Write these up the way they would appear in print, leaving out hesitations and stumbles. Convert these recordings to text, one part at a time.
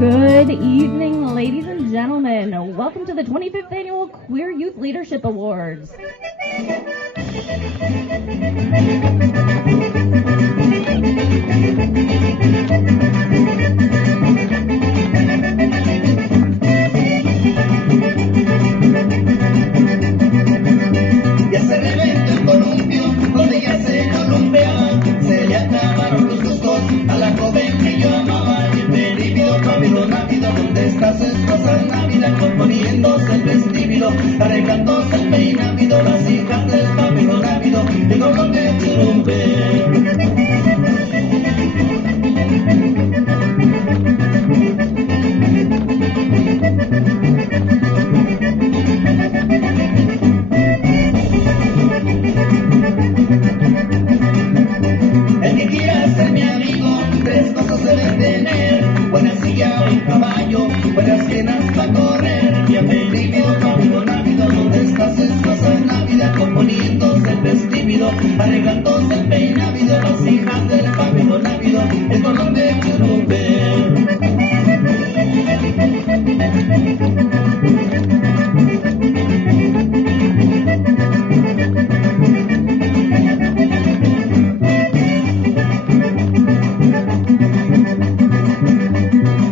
Good evening, ladies and gentlemen. Welcome to the 25th Annual Queer Youth Leadership Awards. Ya se reventó el columpio, donde ya se columpiaba, se le acabaron los gustos a la joven que yo amaba. Y el perívido, pávido, návido, donde estás esposa návida, componiéndose el vestíbido, arreglándose el peinávido, las hijas del pávido návido, el gordo de Churumbe. El que quiera ser mi amigo, tres cosas debe tener: buena silla, buen caballo, buenas piernas para correr. Y a perívido, pávido, návido, donde estás esposa návida, componiéndose el vestíbido, arreglándose el peinávido, las hijas del pávido návido, el cordón de Churumbe.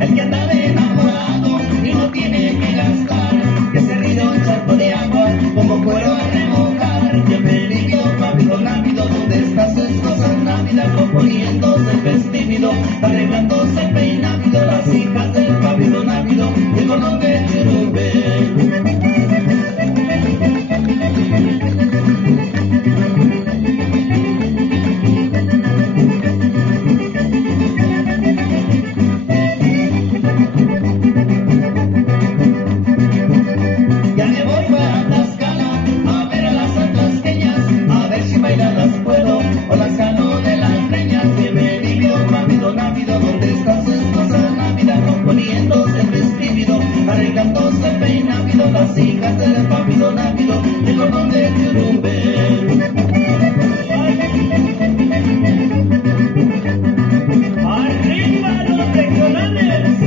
El que anda de enamorado y no tiene que gastar, que se ríe un charco de agua como cuero a remojar. Y el perívido, pávido, návido, donde estás esposa návida, componiéndose el vestíbido, arreglándose el peinávido, las hijas del pávido návido, el cordón de Churumbe. Ya me voy para Tlaxcala a ver a las atasqueñas, a ver si bailar las puedo o las gano de las leñas. De perívido, pávido, návido, donde estás esposa návida, componiéndose el vestíbido, arreglándose el peinávido, las hijas del pávido návido, el cordón de Churumbe. ¡Arriba los regionales!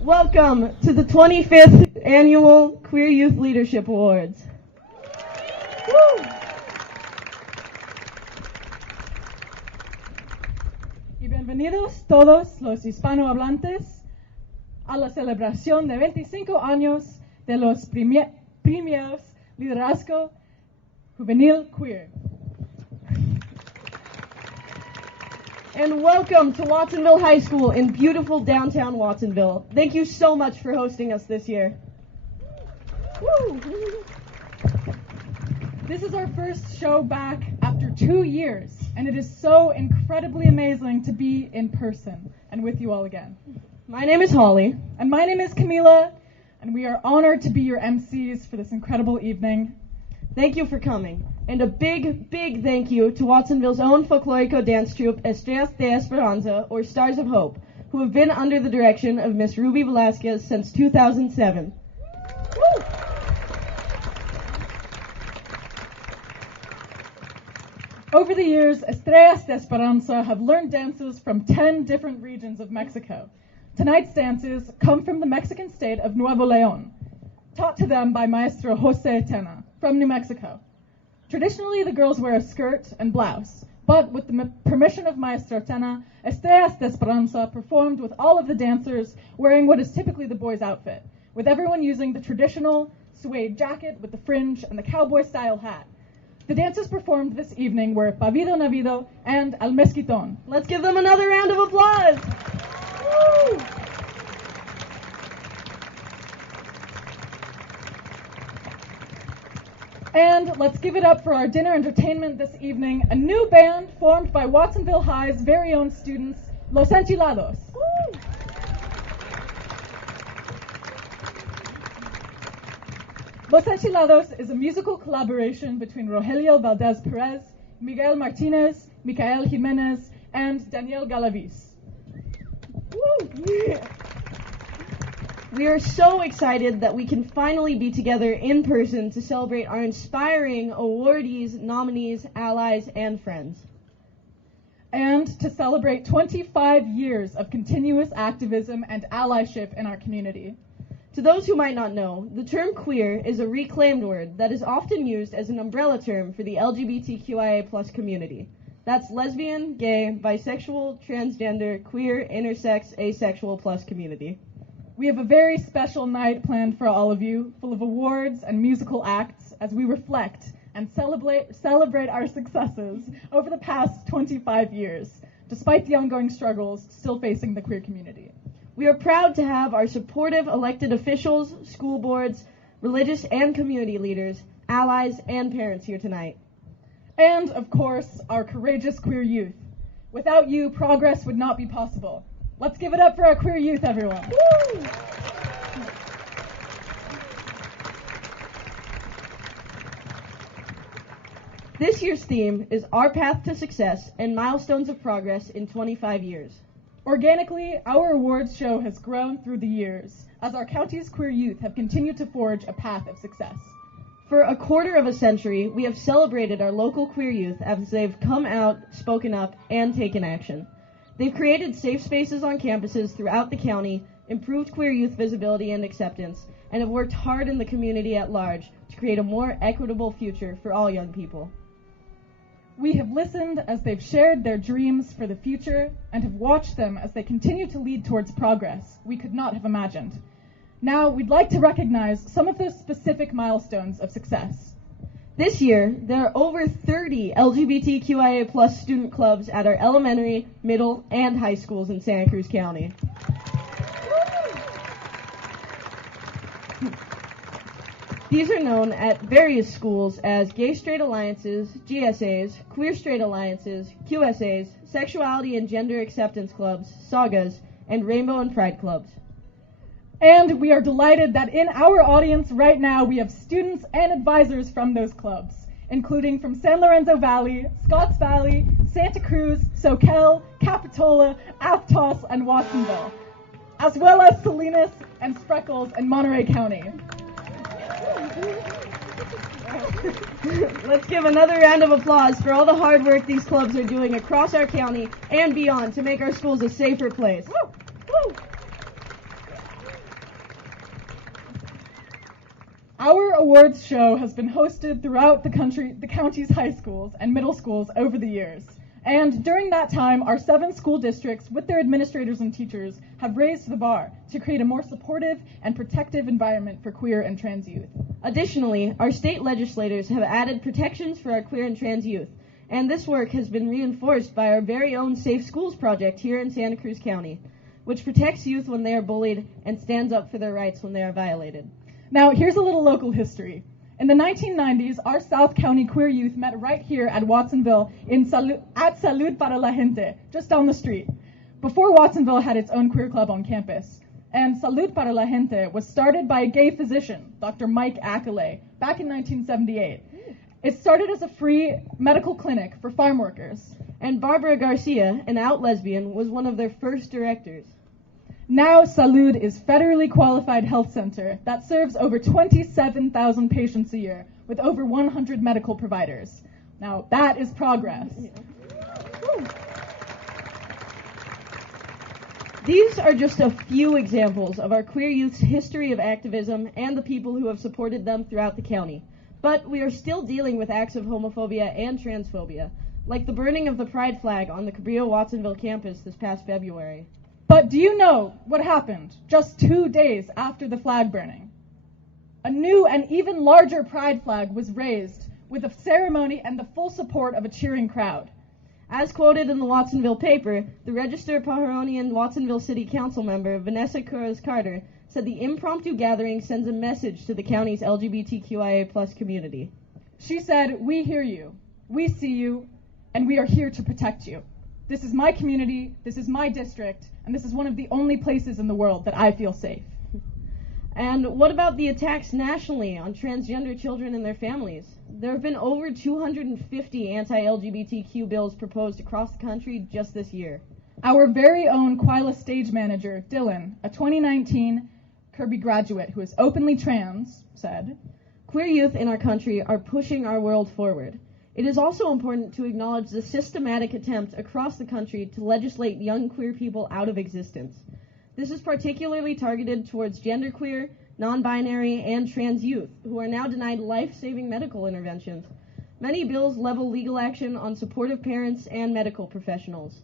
Welcome to the 25th Annual Queer Youth Leadership Awards. Woo. Y bienvenidos todos los hispanohablantes a la celebración de 25 años de los premios Liderazgo Juvenil Queer. And welcome to Watsonville High School in beautiful downtown Watsonville. Thank you so much for hosting us this year. Woo! This is our first show back after 2 years, and it is so incredibly amazing to be in person and with you all again. My name is Holly. And my name is Qyla, and we are honored to be your MCs for this incredible evening. Thank you for coming. And a big, big thank you to Watsonville's own folklorico dance troupe, Estrellas de Esperanza, or Stars of Hope, who have been under the direction of Miss Ruby Velasquez since 2007. Woo! Over the years, Estrellas de Esperanza have learned dances from 10 different regions of Mexico. Tonight's dances come from the Mexican state of Nuevo León, taught to them by Maestro Jose Tena from New Mexico. Traditionally, the girls wear a skirt and blouse, but with the permission of Maestro Tena, Estrellas de Esperanza performed with all of the dancers wearing what is typically the boys' outfit, with everyone using the traditional suede jacket with the fringe and the cowboy-style hat. The dances performed this evening were Pavido Navido and Al Mezquiton. Let's give them another round of applause. Woo! And let's give it up for our dinner entertainment this evening, a new band formed by Watsonville High's very own students, Los Enchilados. Woo! Los Enchilados is a musical collaboration between Rogelio Valdez Perez, Miguel Martinez, Micael Jimenez, and Daniel Galaviz. Woo! We are so excited that we can finally be together in person to celebrate our inspiring awardees, nominees, allies, and friends. And to celebrate 25 years of continuous activism and allyship in our community. To those who might not know, the term queer is a reclaimed word that is often used as an umbrella term for the LGBTQIA+ community. That's lesbian, gay, bisexual, transgender, queer, intersex, asexual plus community. We have a very special night planned for all of you, full of awards and musical acts as we reflect and celebrate our successes over the past 25 years, despite the ongoing struggles still facing the queer community. We are proud to have our supportive elected officials, school boards, religious and community leaders, allies, and parents here tonight. And, of course, our courageous queer youth. Without you, progress would not be possible. Let's give it up for our queer youth, everyone. Woo! This year's theme is Our Path to Success and Milestones of Progress in 25 Years. Organically, our awards show has grown through the years as our county's queer youth have continued to forge a path of success. For a quarter of a century, we have celebrated our local queer youth as they've come out, spoken up, and taken action. They've created safe spaces on campuses throughout the county, improved queer youth visibility and acceptance, and have worked hard in the community at large to create a more equitable future for all young people. We have listened as they've shared their dreams for the future and have watched them as they continue to lead towards progress we could not have imagined. Now, we'd like to recognize some of those specific milestones of success. This year, there are over 30 LGBTQIA+ student clubs at our elementary, middle, and high schools in Santa Cruz County. These are known at various schools as Gay Straight Alliances, GSAs, Queer Straight Alliances, QSAs, Sexuality and Gender Acceptance Clubs, SAGAs, and Rainbow and Pride Clubs. And we are delighted that in our audience right now we have students and advisors from those clubs, including from San Lorenzo Valley, Scotts Valley, Santa Cruz, Soquel, Capitola, Aptos, and Watsonville, as well as Salinas and Spreckles in Monterey County. Let's give another round of applause for all the hard work these clubs are doing across our county and beyond to make our schools a safer place. Woo! Woo! Our awards show has been hosted throughout the county's high schools and middle schools over the years. And during that time, our 7 school districts, with their administrators and teachers, have raised the bar to create a more supportive and protective environment for queer and trans youth. Additionally, our state legislators have added protections for our queer and trans youth, and this work has been reinforced by our very own Safe Schools project here in Santa Cruz County, which protects youth when they are bullied and stands up for their rights when they are violated. Now, here's a little local history. In the 1990s, our South County queer youth met right here at Watsonville at Salud para la Gente, just down the street, before Watsonville had its own queer club on campus. And Salud para la Gente was started by a gay physician, Dr. Mike Accolay, back in 1978. It started as a free medical clinic for farm workers. And Barbara Garcia, an out lesbian, was one of their first directors. Now, Salud is federally qualified health center that serves over 27,000 patients a year with over 100 medical providers. Now, that is progress. These are just a few examples of our queer youth's history of activism and the people who have supported them throughout the county. But we are still dealing with acts of homophobia and transphobia, like the burning of the pride flag on the Cabrillo-Watsonville campus this past February. But do you know what happened just 2 days after the flag burning? A new and even larger pride flag was raised with a ceremony and the full support of a cheering crowd. As quoted in the Watsonville paper, the Register Pajaronian Watsonville City Council member Vanessa Curras Carter said the impromptu gathering sends a message to the county's LGBTQIA+ community. She said, "We hear you, we see you, and we are here to protect you. This is my community, this is my district, and this is one of the only places in the world that I feel safe." And what about the attacks nationally on transgender children and their families? There have been over 250 anti-LGBTQ bills proposed across the country just this year. Our very own Qyla stage manager, Dylan, a 2019 Kirby graduate who is openly trans, said, "Queer youth in our country are pushing our world forward. It is also important to acknowledge the systematic attempt across the country to legislate young queer people out of existence. This is particularly targeted towards genderqueer, non-binary, and trans youth, who are now denied life-saving medical interventions. Many bills level legal action on supportive parents and medical professionals.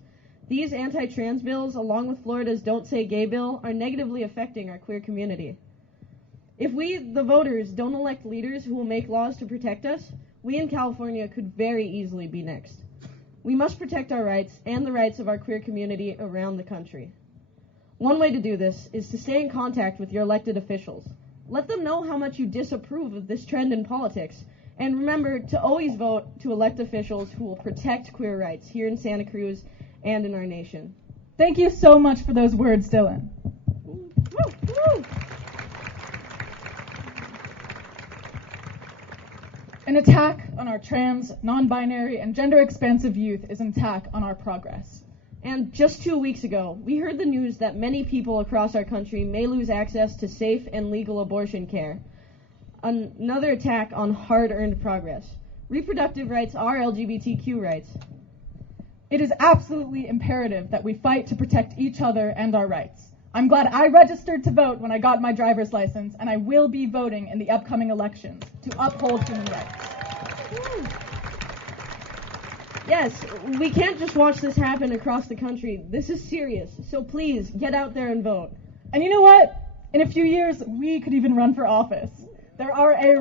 These anti-trans bills, along with Florida's Don't Say Gay bill, are negatively affecting our queer community. If we, the voters, don't elect leaders who will make laws to protect us, we in California could very easily be next. We must protect our rights and the rights of our queer community around the country. One way to do this is to stay in contact with your elected officials. Let them know how much you disapprove of this trend in politics, and remember to always vote to elect officials who will protect queer rights here in Santa Cruz and in our nation." Thank you so much for those words, Dylan. Woo, woo. An attack on our trans, non-binary, and gender-expansive youth is an attack on our progress. And just 2 weeks ago, we heard the news that many people across our country may lose access to safe and legal abortion care. Another attack on hard-earned progress. Reproductive rights are LGBTQ rights. It is absolutely imperative that we fight to protect each other and our rights. I'm glad I registered to vote when I got my driver's license, and I will be voting in the upcoming elections to uphold human rights. Yes, we can't just watch this happen across the country. This is serious, so please get out there and vote. And you know what? In a few years, we could even run for office. There are a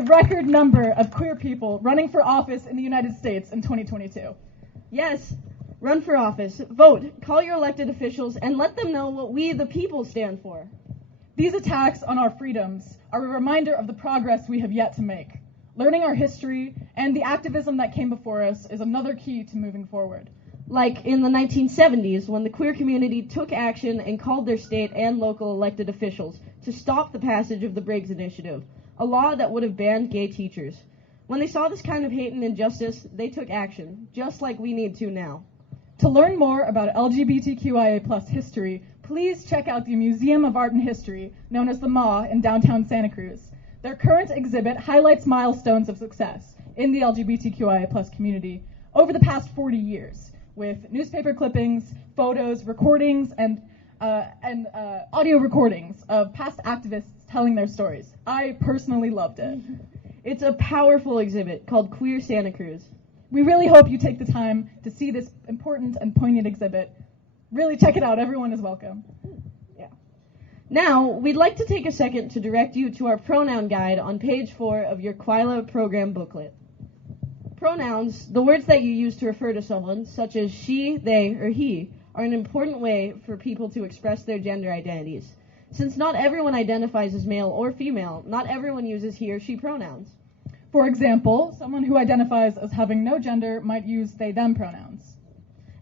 record number of queer people running for office in the United States in 2022. Yes, run for office, vote, call your elected officials, and let them know what we, the people, stand for. These attacks on our freedoms are a reminder of the progress we have yet to make. Learning our history and the activism that came before us is another key to moving forward. Like in the 1970s, when the queer community took action and called their state and local elected officials to stop the passage of the Briggs Initiative, a law that would have banned gay teachers. When they saw this kind of hate and injustice, they took action, just like we need to now. To learn more about LGBTQIA+ history, please check out the Museum of Art and History, known as the MA, in downtown Santa Cruz. Their current exhibit highlights milestones of success in the LGBTQIA+ community over the past 40 years, with newspaper clippings, photos, recordings, and audio recordings of past activists telling their stories. I personally loved it. It's a powerful exhibit called Queer Santa Cruz. We really hope you take the time to see this important and poignant exhibit. Really check it out. Everyone is welcome. Yeah. Now, we'd like to take a second to direct you to our pronoun guide on page 4 of your Qyla program booklet. Pronouns, the words that you use to refer to someone, such as she, they, or he, are an important way for people to express their gender identities. Since not everyone identifies as male or female, not everyone uses he or she pronouns. For example, someone who identifies as having no gender might use they/them pronouns.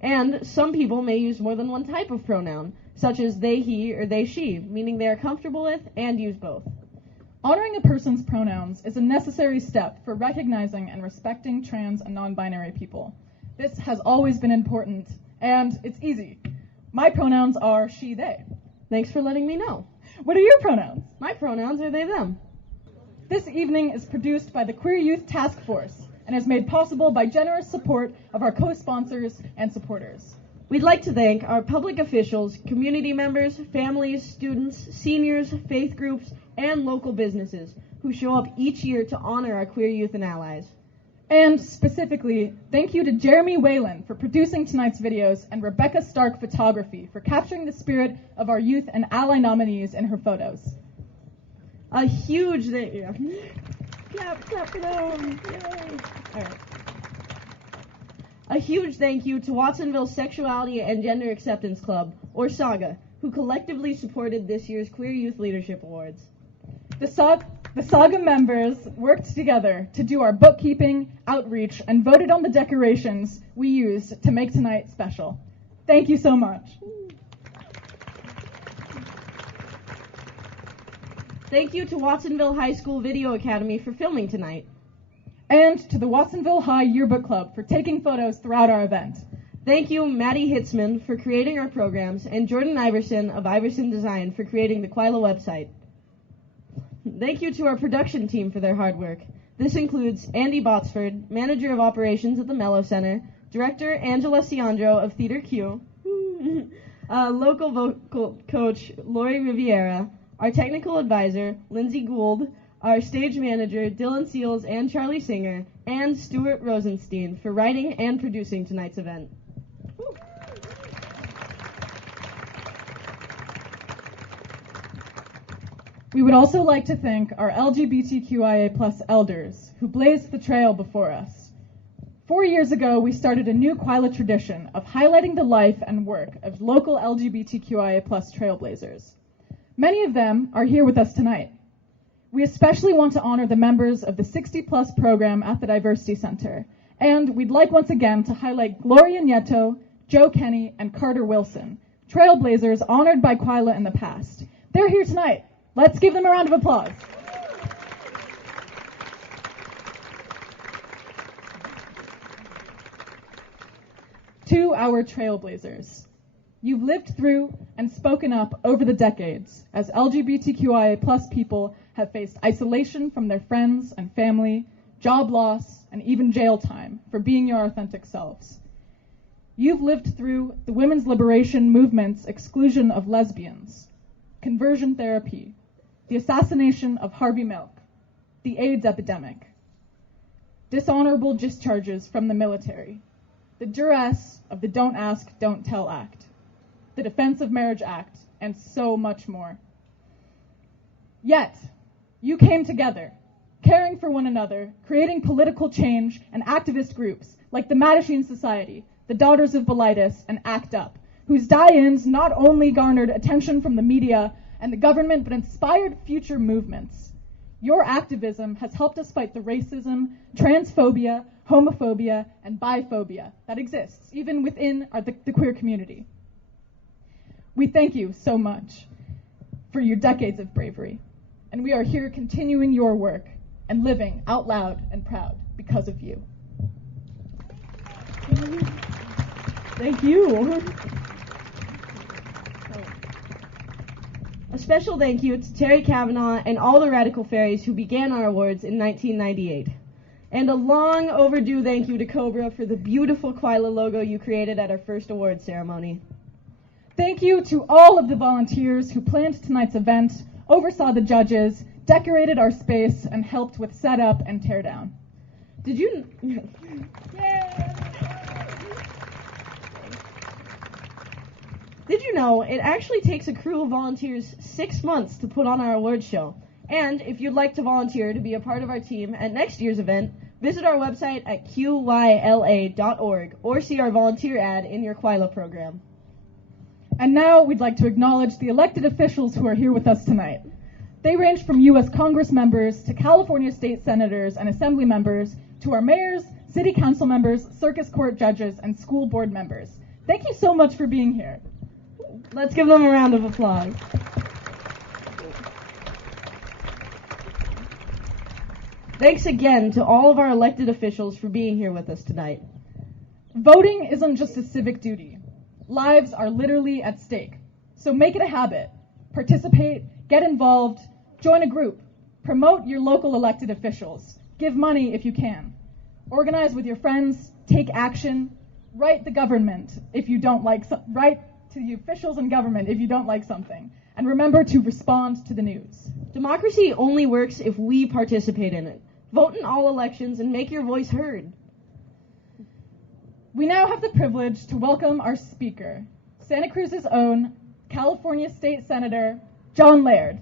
And some people may use more than one type of pronoun, such as they, he, or they, she, meaning they are comfortable with and use both. Honoring a person's pronouns is a necessary step for recognizing and respecting trans and non-binary people. This has always been important, and it's easy. My pronouns are she, they. Thanks for letting me know. What are your pronouns? My pronouns are they, them. This evening is produced by the Queer Youth Task Force and is made possible by generous support of our co-sponsors and supporters. We'd like to thank our public officials, community members, families, students, seniors, faith groups, and local businesses who show up each year to honor our queer youth and allies. And specifically, thank you to Jeremy Whalen for producing tonight's videos and Rebecca Stark Photography for capturing the spirit of our youth and ally nominees in her photos. A huge clap for them. Yay. All right. A huge thank you to Watsonville Sexuality and Gender Acceptance Club, or SAGA, who collectively supported this year's Queer Youth Leadership Awards. The SAGA members worked together to do our bookkeeping, outreach, and voted on the decorations we used to make tonight special. Thank you so much. Thank you to Watsonville High School Video Academy for filming tonight. And to the Watsonville High Yearbook Club for taking photos throughout our event. Thank you, Maddie Hitzman, for creating our programs, and Jordan Iverson of Iverson Design for creating the Qyla website. Thank you to our production team for their hard work. This includes Andy Botsford, Manager of Operations at the Mello Center, Director Angela Ciandro of Theater Q, local vocal coach Lori Riviera, our technical advisor Lindsay Gould, our stage manager Dylan Seals and Charlie Singer, and Stuart Rosenstein for writing and producing tonight's event. We would also like to thank our LGBTQIA+ elders who blazed the trail before us. 4 years ago, we started a new Qyla tradition of highlighting the life and work of local LGBTQIA+ trailblazers. Many of them are here with us tonight. We especially want to honor the members of the 60+ program at the Diversity Center, and we'd like once again to highlight Gloria Nieto, Joe Kenny, and Carter Wilson, trailblazers honored by Qyla in the past. They're here tonight. Let's give them a round of applause. To our trailblazers, you've lived through and spoken up over the decades as LGBTQIA+ people have faced isolation from their friends and family, job loss, and even jail time for being your authentic selves. You've lived through the women's liberation movement's exclusion of lesbians, conversion therapy, the assassination of Harvey Milk, the AIDS epidemic, dishonorable discharges from the military, the duress of the Don't Ask, Don't Tell Act, the Defense of Marriage Act, and so much more. Yet, you came together, caring for one another, creating political change and activist groups like the Mattachine Society, the Daughters of Bilitis, and ACT UP, whose die-ins not only garnered attention from the media and the government, but inspired future movements. Your activism has helped us fight the racism, transphobia, homophobia, and biphobia that exists even within the queer community. We thank you so much for your decades of bravery, and we are here continuing your work and living out loud and proud because of you. Thank you. A special thank you to Terry Kavanaugh and all the Radical Fairies who began our awards in 1998. And a long overdue thank you to Cobra for the beautiful Qyla logo you created at our first awards ceremony. Thank you to all of the volunteers who planned tonight's event, oversaw the judges, decorated our space, and helped with setup and teardown. Did you... Did you know it actually takes a crew of volunteers 6 months to put on our awards show? And if you'd like to volunteer to be a part of our team at next year's event, visit our website at qyla.org or see our volunteer ad in your Qyla program. And now we'd like to acknowledge the elected officials who are here with us tonight. They range from U.S. Congress members to California state senators and assembly members to our mayors, city council members, circus court judges, and school board members. Thank you so much for being here. Let's give them a round of applause. Thanks again to all of our elected officials for being here with us tonight. Voting isn't just a civic duty. Lives are literally at stake. So make it a habit. Participate, get involved, join a group, promote your local elected officials, give money if you can, organize with your friends, take action, write the government if you don't like write to the officials in government if you don't like something, and remember to respond to the news. Democracy only works if we participate in it. Vote in all elections and make your voice heard. We now have the privilege to welcome our speaker, Santa Cruz's own California State Senator John Laird.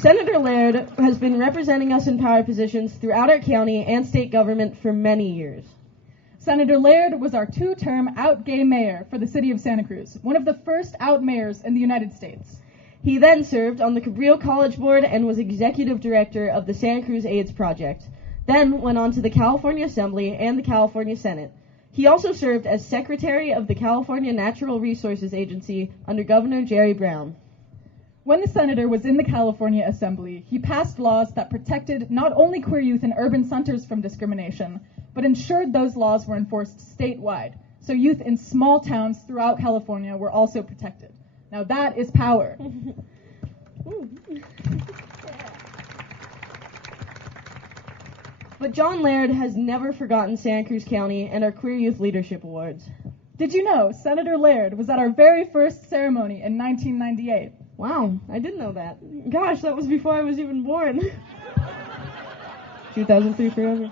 Senator Laird has been representing us in power positions throughout our county and state government for many years. Senator Laird was our two-term out-gay mayor for the city of Santa Cruz, one of the first out mayors in the United States. He then served on the Cabrillo College Board and was executive director of the Santa Cruz AIDS Project, then went on to the California Assembly and the California Senate. He also served as secretary of the California Natural Resources Agency under Governor Jerry Brown. When the senator was in the California Assembly, he passed laws that protected not only queer youth in urban centers from discrimination, but ensured those laws were enforced statewide, so youth in small towns throughout California were also protected. Now that is power. But John Laird has never forgotten Santa Cruz County and our Queer Youth Leadership Awards. Did you know Senator Laird was at our very first ceremony in 1998? Wow, I didn't know that. Gosh, that was before I was even born. 2003 forever.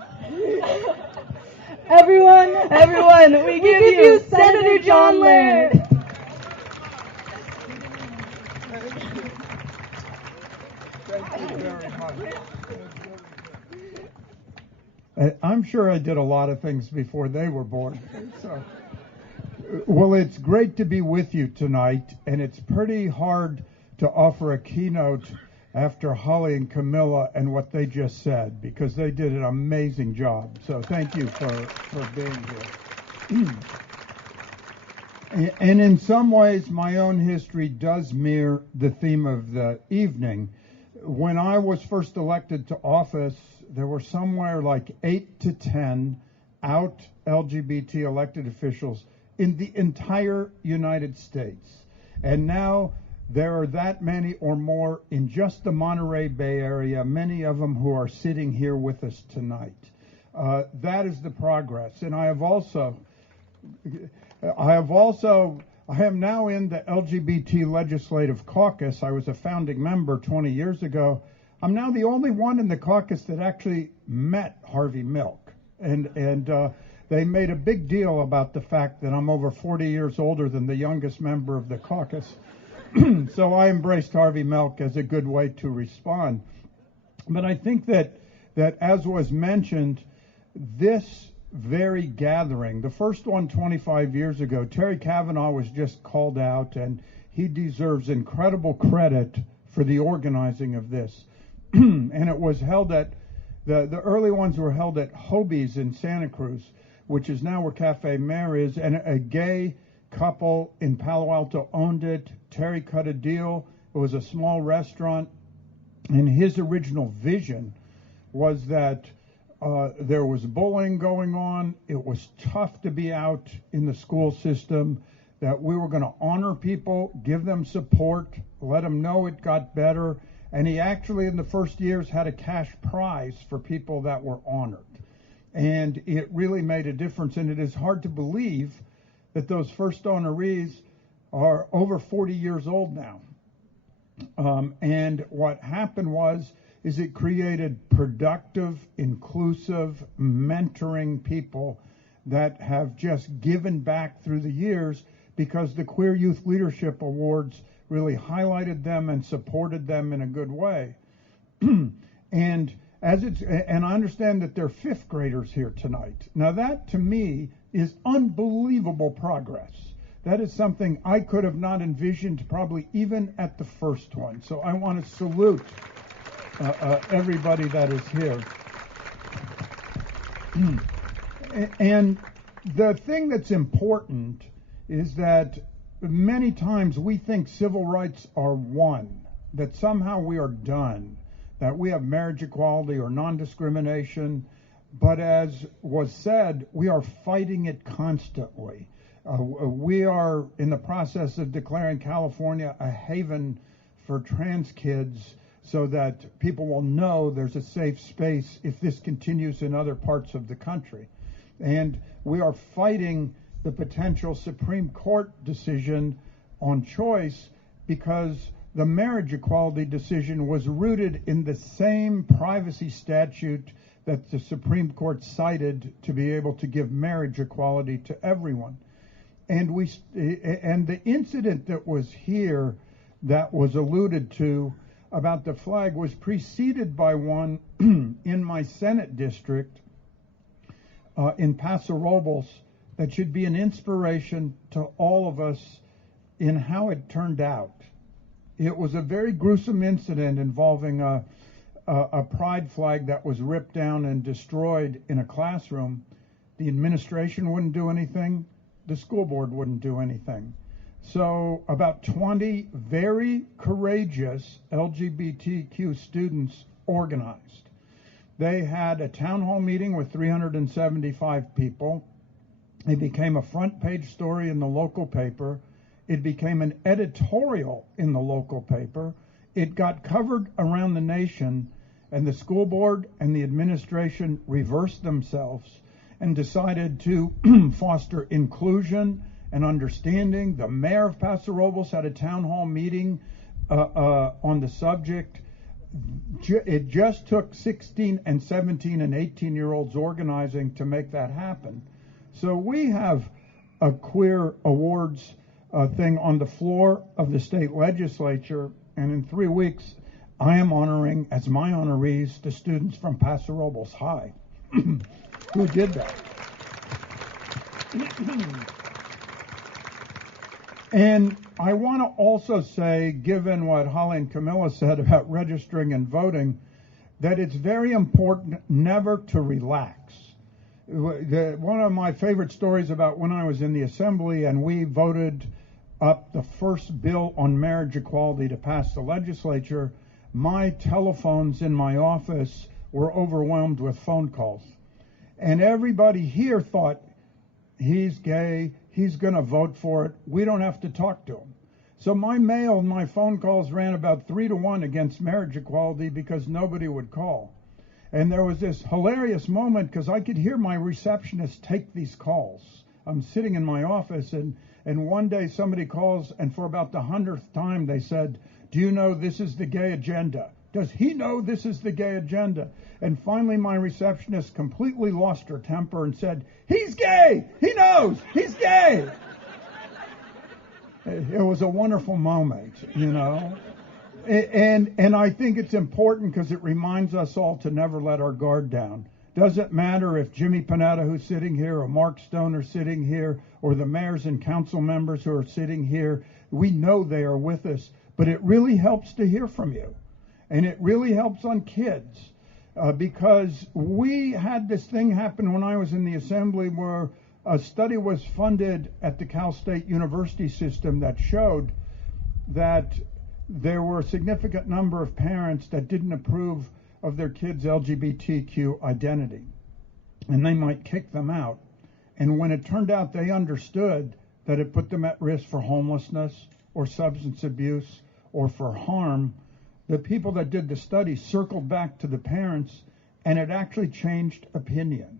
Everyone, we give you Senator John Laird. Thank you very much. I'm sure I did a lot of things before they were born. So, well, it's great to be with you tonight, and it's pretty hard to offer a keynote after Holly and Camilla and what they just said, because they did an amazing job. So thank you for being here. And in some ways, my own history does mirror the theme of the evening. When I was first elected to office, there were somewhere like 8 to 10 out LGBT elected officials in the entire United States. And now there are that many or more in just the Monterey Bay Area, many of them who are sitting here with us tonight. That is the progress. And I am now in the LGBT Legislative Caucus. I was a founding member 20 years ago. I'm now the only one in the caucus that actually met Harvey Milk. And they made a big deal about the fact that I'm over 40 years older than the youngest member of the caucus. So I embraced Harvey Milk as a good way to respond. But I think that as was mentioned, this very gathering, the first one 25 years ago, Terry Kavanaugh was just called out, and he deserves incredible credit for the organizing of this. And it was held at, the early ones were held at Hobie's in Santa Cruz, which is now where Cafe Mare is, and a gay couple in Palo Alto owned it. Terry cut a deal. It was a small restaurant, and his original vision was that there was bullying going on. It was tough to be out in the school system, that we were going to honor people, give them support, let them know it got better. And he actually, in the first years, had a cash prize for people that were honored. And it really made a difference. And it is hard to believe that those first honorees are over 40 years old now. And what happened is it created productive, inclusive, mentoring people that have just given back through the years, because the Queer Youth Leadership Awards really highlighted them and supported them in a good way. And and I understand that there are fifth graders here tonight. Now that to me is unbelievable progress. That is something I could have not envisioned probably even at the first one. So I want to salute everybody that is here. And the thing that's important is that many times we think civil rights are won, that somehow we are done, that we have marriage equality or non-discrimination. But as was said, we are fighting it constantly. We are in the process of declaring California a haven for trans kids so that people will know there's a safe space if this continues in other parts of the country. And we are fighting the potential Supreme Court decision on choice because the marriage equality decision was rooted in the same privacy statute that the Supreme Court cited to be able to give marriage equality to everyone. And the incident that was here that was alluded to about the flag was preceded by one in my Senate district in Paso Robles that should be an inspiration to all of us in how it turned out. It was a very gruesome incident involving a pride flag that was ripped down and destroyed in a classroom. The administration wouldn't do anything. The school board wouldn't do anything. So about 20 very courageous LGBTQ students organized. They had a town hall meeting with 375 people. It became a front page story in the local paper. It became an editorial in the local paper. It got covered around the nation, and the school board and the administration reversed themselves and decided to foster inclusion and understanding. The mayor of Paso Robles had a town hall meeting on the subject. It just took 16 and 17 and 18-year-olds organizing to make that happen. So we have a queer awards thing on the floor of the state legislature, and in 3 weeks I am honoring as my honorees the students from Paso Robles High who did that. And I want to also say, given what Holly and Camilla said about registering and voting, that it's very important never to relax. One of my favorite stories about when I was in the assembly and we voted up the first bill on marriage equality to pass the legislature, my telephones in my office were overwhelmed with phone calls. And everybody here thought, he's gay, he's going to vote for it, we don't have to talk to him. So my mail and my phone calls ran about 3-1 against marriage equality because nobody would call. And there was this hilarious moment because I could hear my receptionist take these calls. I'm sitting in my office, and one day somebody calls, and for about the 100th time they said, "Do you know this is the gay agenda? Does he know this is the gay agenda?" And finally my receptionist completely lost her temper and said, "He's gay! He knows! He's gay!" It was a wonderful moment, you know. And I think it's important because it reminds us all to never let our guard down. Doesn't matter if Jimmy Panetta, who's sitting here, or Mark Stone are sitting here, or the mayors and council members who are sitting here. We know they are with us, but it really helps to hear from you. And it really helps on kids because we had this thing happen when I was in the assembly where a study was funded at the Cal State University system that showed that there were a significant number of parents that didn't approve of their kids' LGBTQ identity, and they might kick them out. And when it turned out they understood that it put them at risk for homelessness or substance abuse or for harm, the people that did the study circled back to the parents, and it actually changed opinions.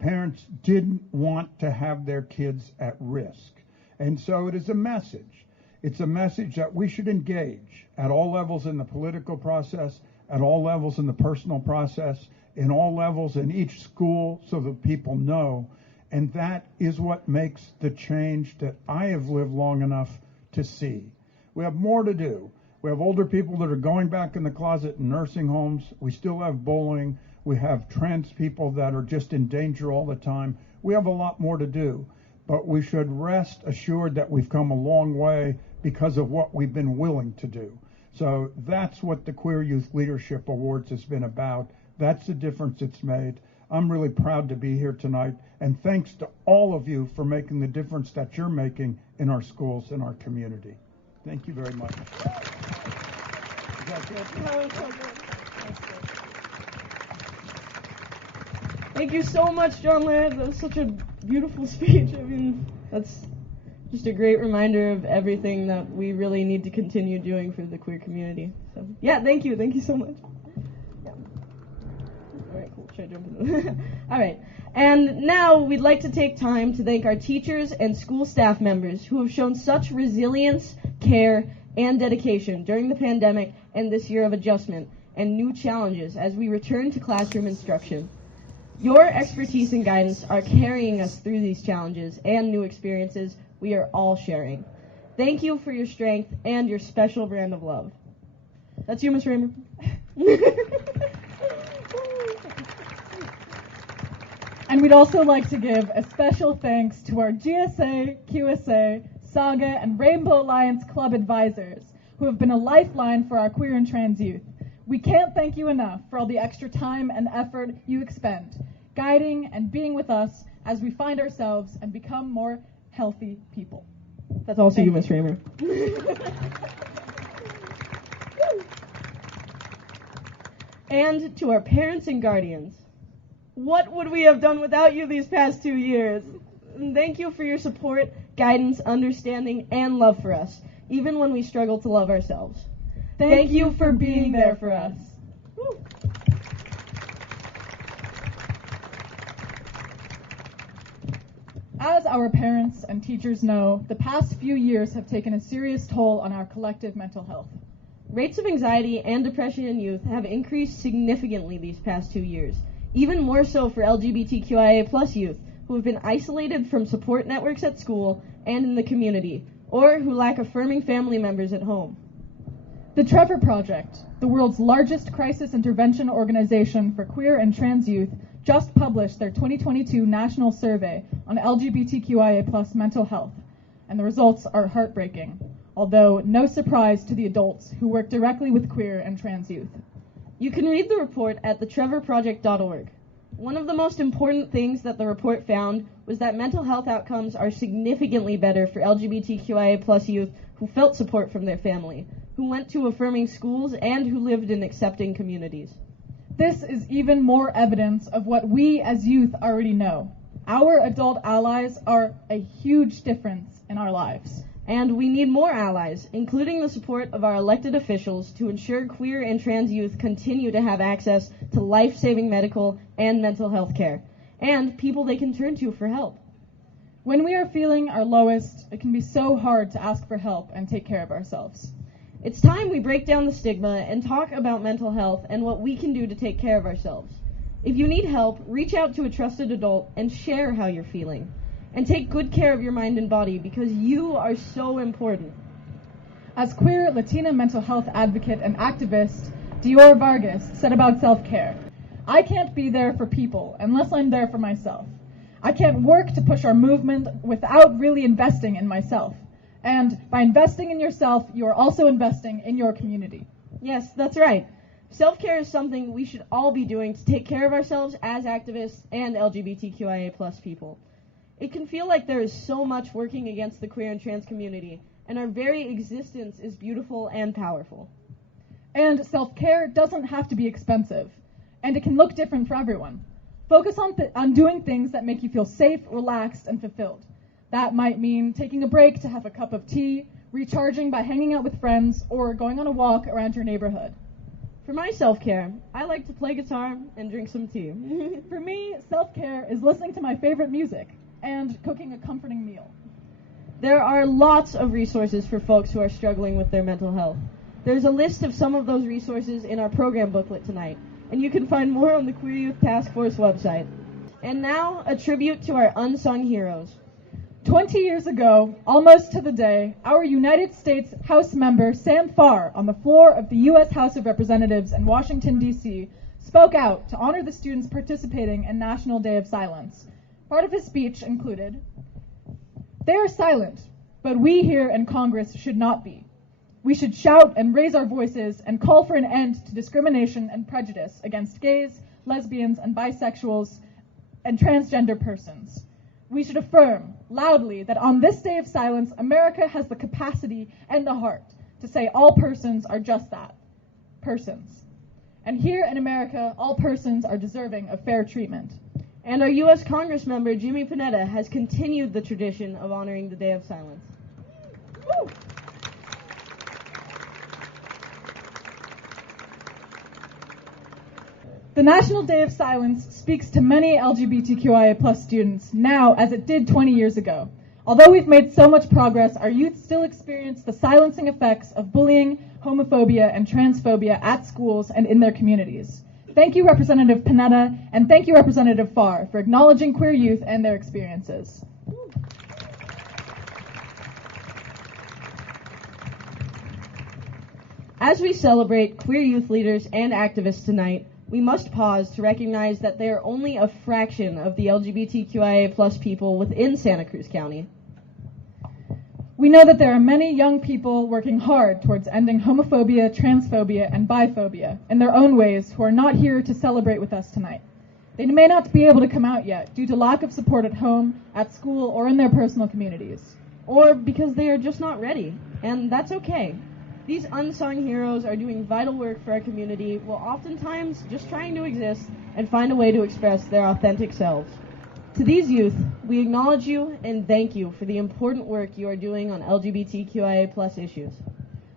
Parents didn't want to have their kids at risk. And so it is a message. It's a message that we should engage at all levels in the political process, at all levels in the personal process, in all levels in each school so that people know. And that is what makes the change that I have lived long enough to see. We have more to do. We have older people that are going back in the closet in nursing homes. We still have bullying. We have trans people that are just in danger all the time. We have a lot more to do, but we should rest assured that we've come a long way because of what we've been willing to do. So that's what the Queer Youth Leadership Awards has been about. That's the difference it's made. I'm really proud to be here tonight, and thanks to all of you for making the difference that you're making in our schools and our community. Thank you very much. Is that good? That was so good. Thank you so much, John Laird. That was such a beautiful speech. I mean, that's just a great reminder of everything that we really need to continue doing for the queer community. So, yeah, thank you. Thank you so much. Yeah. All right, cool. Should I jump into All right. And now we'd like to take time to thank our teachers and school staff members who have shown such resilience, care, and dedication during the pandemic and this year of adjustment and new challenges as we return to classroom instruction. Your expertise and guidance are carrying us through these challenges and new experiences we are all sharing. Thank you for your strength and your special brand of love. That's you, Ms. Raymer. And we'd also like to give a special thanks to our GSA, QSA, Saga, and Rainbow Alliance Club advisors who have been a lifeline for our queer and trans youth. We can't thank you enough for all the extra time and effort you expend, guiding and being with us as we find ourselves and become more healthy people. That's also you, Ms. Raymer. And to our parents and guardians, what would we have done without you these past 2 years? Thank you for your support, guidance, understanding, and love for us, even when we struggle to love ourselves. Thank you for being there for us. Woo. As our parents and teachers know, the past few years have taken a serious toll on our collective mental health. Rates of anxiety and depression in youth have increased significantly these past 2 years, even more so for LGBTQIA+ youth who have been isolated from support networks at school and in the community, or who lack affirming family members at home. The Trevor Project, the world's largest crisis intervention organization for queer and trans youth, just published their 2022 national survey on LGBTQIA+ mental health, and the results are heartbreaking, although no surprise to the adults who work directly with queer and trans youth. You can read the report at thetrevorproject.org. One of the most important things that the report found was that mental health outcomes are significantly better for LGBTQIA+ youth who felt support from their family, who went to affirming schools, and who lived in accepting communities. This is even more evidence of what we as youth already know. Our adult allies are a huge difference in our lives. And we need more allies, including the support of our elected officials, to ensure queer and trans youth continue to have access to life-saving medical and mental health care, and people they can turn to for help. When we are feeling our lowest, it can be so hard to ask for help and take care of ourselves. It's time we break down the stigma and talk about mental health and what we can do to take care of ourselves. If you need help, reach out to a trusted adult and share how you're feeling. And take good care of your mind and body because you are so important. As queer Latina mental health advocate and activist Dior Vargas said about self-care, I can't be there for people unless I'm there for myself. I can't work to push our movement without really investing in myself. And by investing in yourself, you are also investing in your community. Yes, that's right. Self-care is something we should all be doing to take care of ourselves as activists and LGBTQIA+ people. It can feel like there is so much working against the queer and trans community, and our very existence is beautiful and powerful. And self-care doesn't have to be expensive, and it can look different for everyone. Focus on doing things that make you feel safe, relaxed, and fulfilled. That might mean taking a break to have a cup of tea, recharging by hanging out with friends, or going on a walk around your neighborhood. For my self-care, I like to play guitar and drink some tea. For me, self-care is listening to my favorite music and cooking a comforting meal. There are lots of resources for folks who are struggling with their mental health. There's a list of some of those resources in our program booklet tonight, and you can find more on the Queer Youth Task Force website. And now, a tribute to our unsung heroes. 20 years ago, almost to the day, our United States House member Sam Farr, on the floor of the U.S. House of Representatives in Washington, D.C., spoke out to honor the students participating in National Day of Silence. Part of his speech included, "They are silent, but we here in Congress should not be. We should shout and raise our voices and call for an end to discrimination and prejudice against gays, lesbians, and bisexuals and transgender persons. We should affirm loudly that on this day of silence, America has the capacity and the heart to say all persons are just that, persons. And here in America, all persons are deserving of fair treatment." And our U.S. Congress member, Jimmy Panetta, has continued the tradition of honoring the Day of Silence. Woo! The National Day of Silence speaks to many LGBTQIA+ students now as it did 20 years ago. Although we've made so much progress, our youth still experience the silencing effects of bullying, homophobia, and transphobia at schools and in their communities. Thank you, Representative Panetta, and thank you, Representative Farr, for acknowledging queer youth and their experiences. As we celebrate queer youth leaders and activists tonight, we must pause to recognize that they are only a fraction of the LGBTQIA+ people within Santa Cruz County. We know that there are many young people working hard towards ending homophobia, transphobia, and biphobia in their own ways who are not here to celebrate with us tonight. They may not be able to come out yet due to lack of support at home, at school, or in their personal communities. Or because they are just not ready, and that's okay. These unsung heroes are doing vital work for our community while oftentimes just trying to exist and find a way to express their authentic selves. To these youth, we acknowledge you and thank you for the important work you are doing on LGBTQIA+ issues.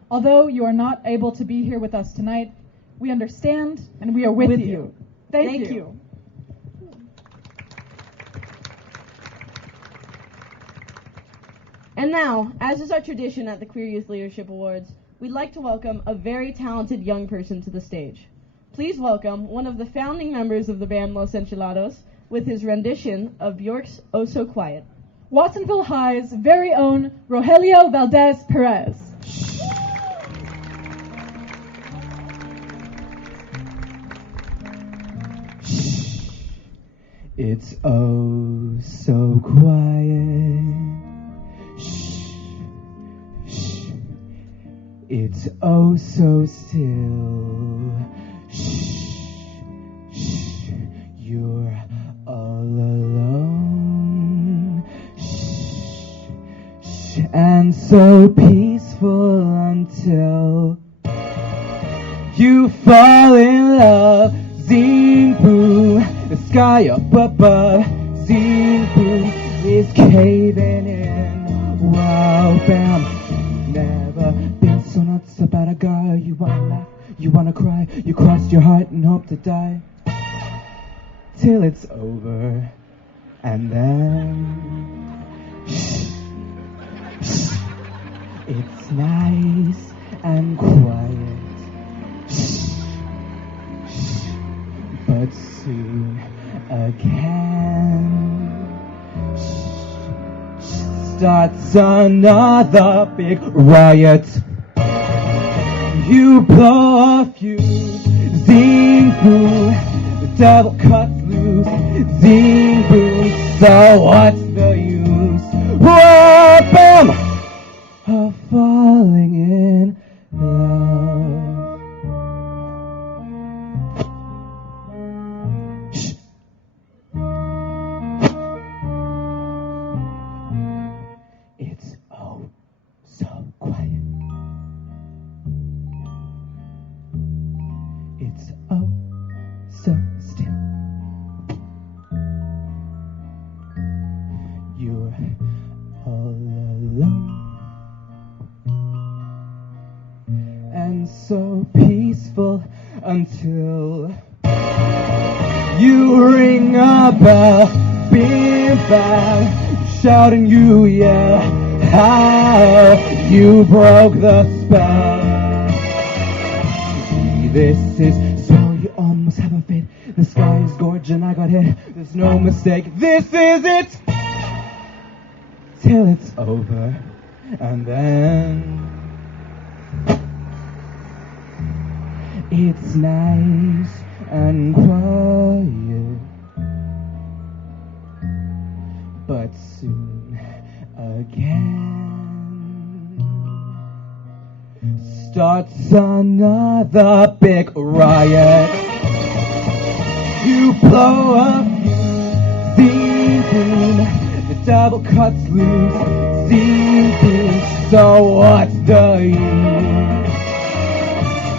Although you are not able to be here with us tonight, we understand and we are with you. Thank you. And now, as is our tradition at the Queer Youth Leadership Awards, we'd like to welcome a very talented young person to the stage. Please welcome one of the founding members of the band Los Enchilados with his rendition of Bjork's Oh So Quiet. Watsonville High's very own Rogelio Valdez Perez. It's oh so quiet. Shh, shh. It's oh so still. Shh, shh. You're all alone. Shh, shh. And so peaceful until you fall in love. Zing boom. The sky up above, zing boom, is caving in. Wow, bam. Never been so nuts about a guy. You wanna laugh, you wanna cry. You crossed your heart and hope to die till it's over, and then shh, shh, it's nice and quiet. Shh, shh, but soon again starts another big riot. You blow a fuse, zing boom, the devil cuts loose, zing boom, so what's the use? Whoa, bam, of falling in love. So peaceful until you ring a bell, bing bang, shouting you yell, how you broke the spell. This is so you almost have a fit. The sky is gorgeous and I got hit. There's no mistake. This is it. till it's over, and then it's nice and quiet, but soon again starts another big riot. You blow a fuse, thinking the double cuts loose, seeing so what's the use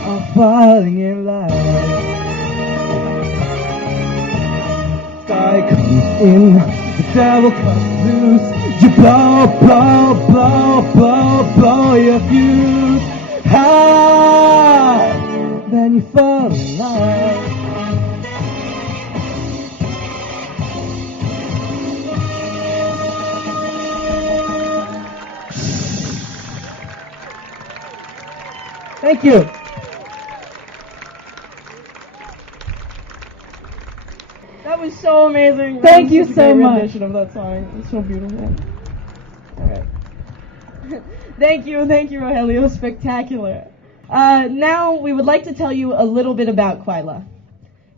of falling in love? Sky comes in, the devil cuts loose, you blow, blow, blow, blow, blow your fuse. Then you fall in love. Thank you. That was so amazing. Thank That was you such a so great much. rendition of that song. It's so beautiful. All right. Thank you, Rogelio. Spectacular. Now we would like to tell you a little bit about Qyla,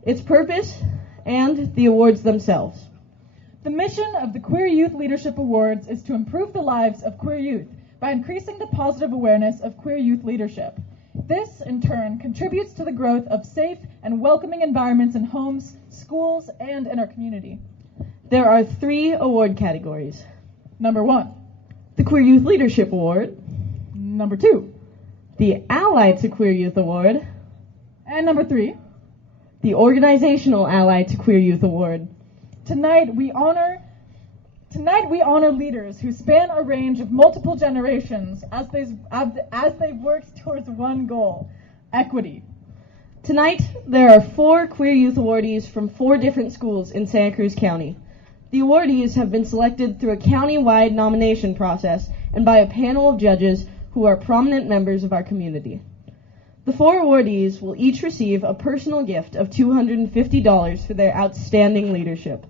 its purpose, and the awards themselves. The mission of the Queer Youth Leadership Awards is to improve the lives of queer youth by increasing the positive awareness of queer youth leadership. This, in turn, contributes to the growth of safe and welcoming environments in homes, schools, and in our community. There are 3 award categories. Number 1. The Queer Youth Leadership Award, Number 2. the Ally to Queer Youth Award, And number 3. the Organizational Ally to Queer Youth Award. Tonight we honor leaders who span a range of multiple generations as they work towards one goal: equity. Tonight, there are 4 Queer Youth awardees from 4 different schools in Santa Cruz County. The awardees have been selected through a county-wide nomination process and by a panel of judges who are prominent members of our community. The 4 awardees will each receive a personal gift of $250 for their outstanding leadership.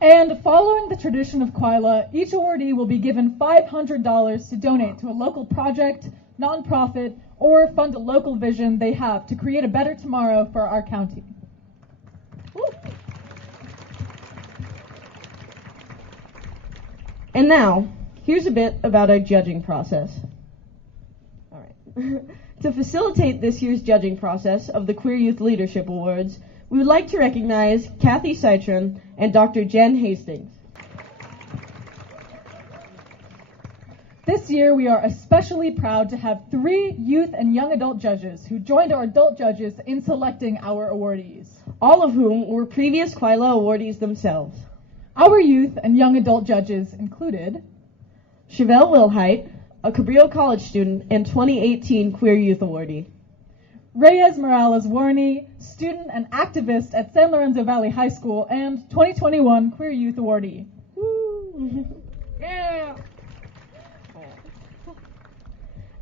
And following the tradition of Qyla, each awardee will be given $500 to donate to a local project, nonprofit, or fund a local vision they have to create a better tomorrow for our county. Woo. And now, here's a bit about our judging process. All right. To facilitate this year's judging process of the Queer Youth Leadership Awards, we would like to recognize Kathy Citron and Dr. Jen Hastings. This year, we are especially proud to have 3 youth and young adult judges who joined our adult judges in selecting our awardees. All of whom were previous Qyla awardees themselves. Our youth and young adult judges included Chevelle Wilhite, a Cabrillo College student and 2018 Queer Youth Awardee. Reyes Morales Warney, student and activist at San Lorenzo Valley High School and 2021 Queer Youth Awardee. Woo. Yeah.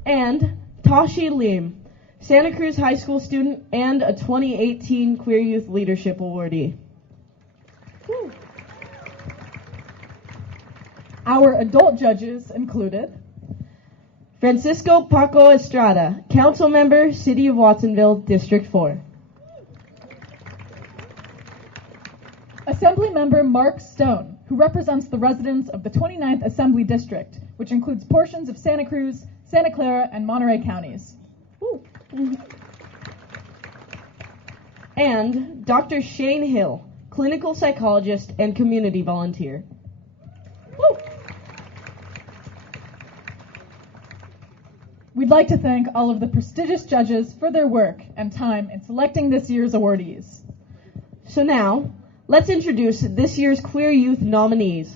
And Tashi Lim, Santa Cruz High School student and a 2018 Queer Youth Leadership Awardee. Woo. Our adult judges included Francisco Paco Estrada, Council Member, City of Watsonville, District 4. Assemblymember Mark Stone, who represents the residents of the 29th Assembly District, which includes portions of Santa Cruz, Santa Clara, and Monterey counties. Woo. And Dr. Shane Hill, clinical psychologist and community volunteer. Woo. We'd like to thank all of the prestigious judges for their work and time in selecting this year's awardees. So now, let's introduce this year's Queer Youth nominees.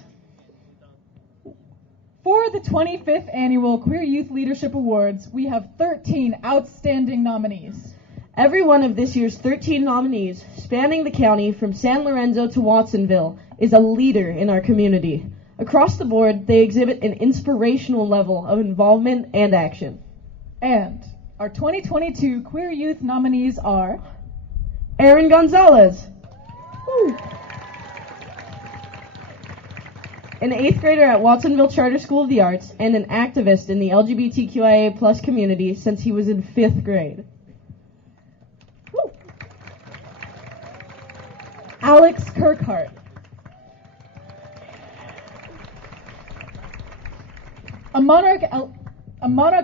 For the 25th Annual Queer Youth Leadership Awards, we have 13 outstanding nominees. Every one of this year's 13 nominees, spanning the county from San Lorenzo to Watsonville, is a leader in our community. Across the board, they exhibit an inspirational level of involvement and action. And our 2022 Queer Youth nominees are Aaron Gonzalez. Woo. an 8th grader at Watsonville Charter School of the Arts, and an activist in the LGBTQIA plus community since he was in 5th grade. Woo. Alex Kirkhart. A Monarch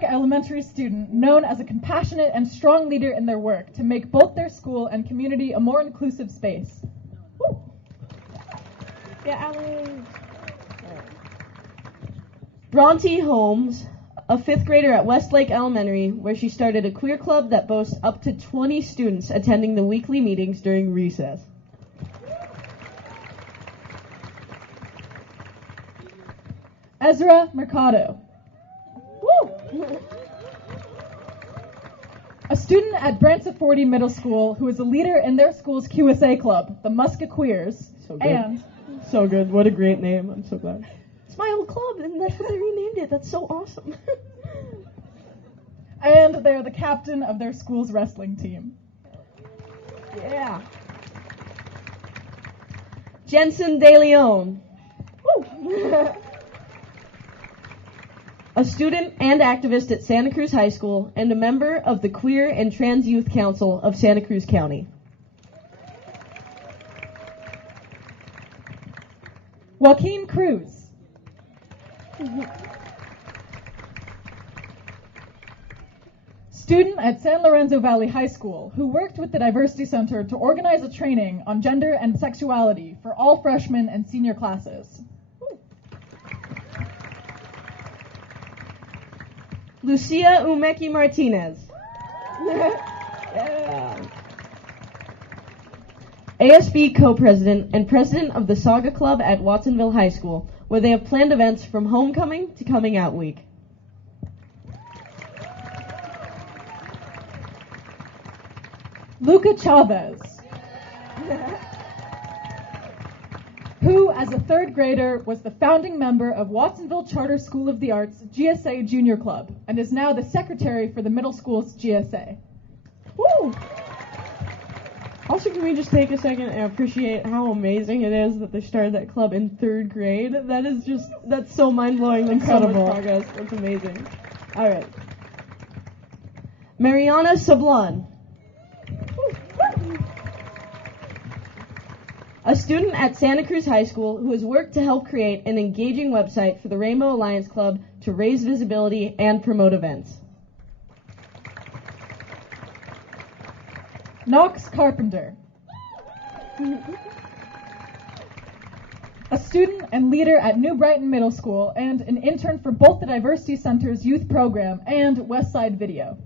Elementary student known as a compassionate and strong leader in their work to make both their school and community a more inclusive space. Woo. Yeah, Alex. Bronte Holmes, a 5th grader at Westlake Elementary, where she started a queer club that boasts up to 20 students attending the weekly meetings during recess. Ezra Mercado. Woo! A student at Brantford Middle School who is a leader in their school's QSA club, the Muska Queers. So good. And So good. What a great name. I'm so glad. It's my old club, and that's what they renamed it. That's so awesome. and they're the captain of their school's wrestling team. Yeah. Jensen De Leon. Woo! A student and activist at Santa Cruz High School and a member of the Queer and Trans Youth Council of Santa Cruz County. Joaquin Cruz. Student at San Lorenzo Valley High School who worked with the Diversity Center to organize a training on gender and sexuality for all freshmen and senior classes. Lucia Umeki Martinez. Yeah. ASB co-president and president of the Saga Club at Watsonville High School, where they have planned events from homecoming to coming out week. Luca Chavez, who, as a 3rd grader, was the founding member of Watsonville Charter School of the Arts GSA Junior Club and is now the secretary for the middle school's GSA. Woo! Also, can we just take a second and appreciate how amazing it is that they started that club in 3rd grade? That's so mind-blowing. Incredible. So much progress. That's amazing. All right. Mariana Sablon. A student at Santa Cruz High School who has worked to help create an engaging website for the Rainbow Alliance Club to raise visibility and promote events. Knox Carpenter. A student and leader at New Brighton Middle School and an intern for both the Diversity Center's youth program and Westside Video.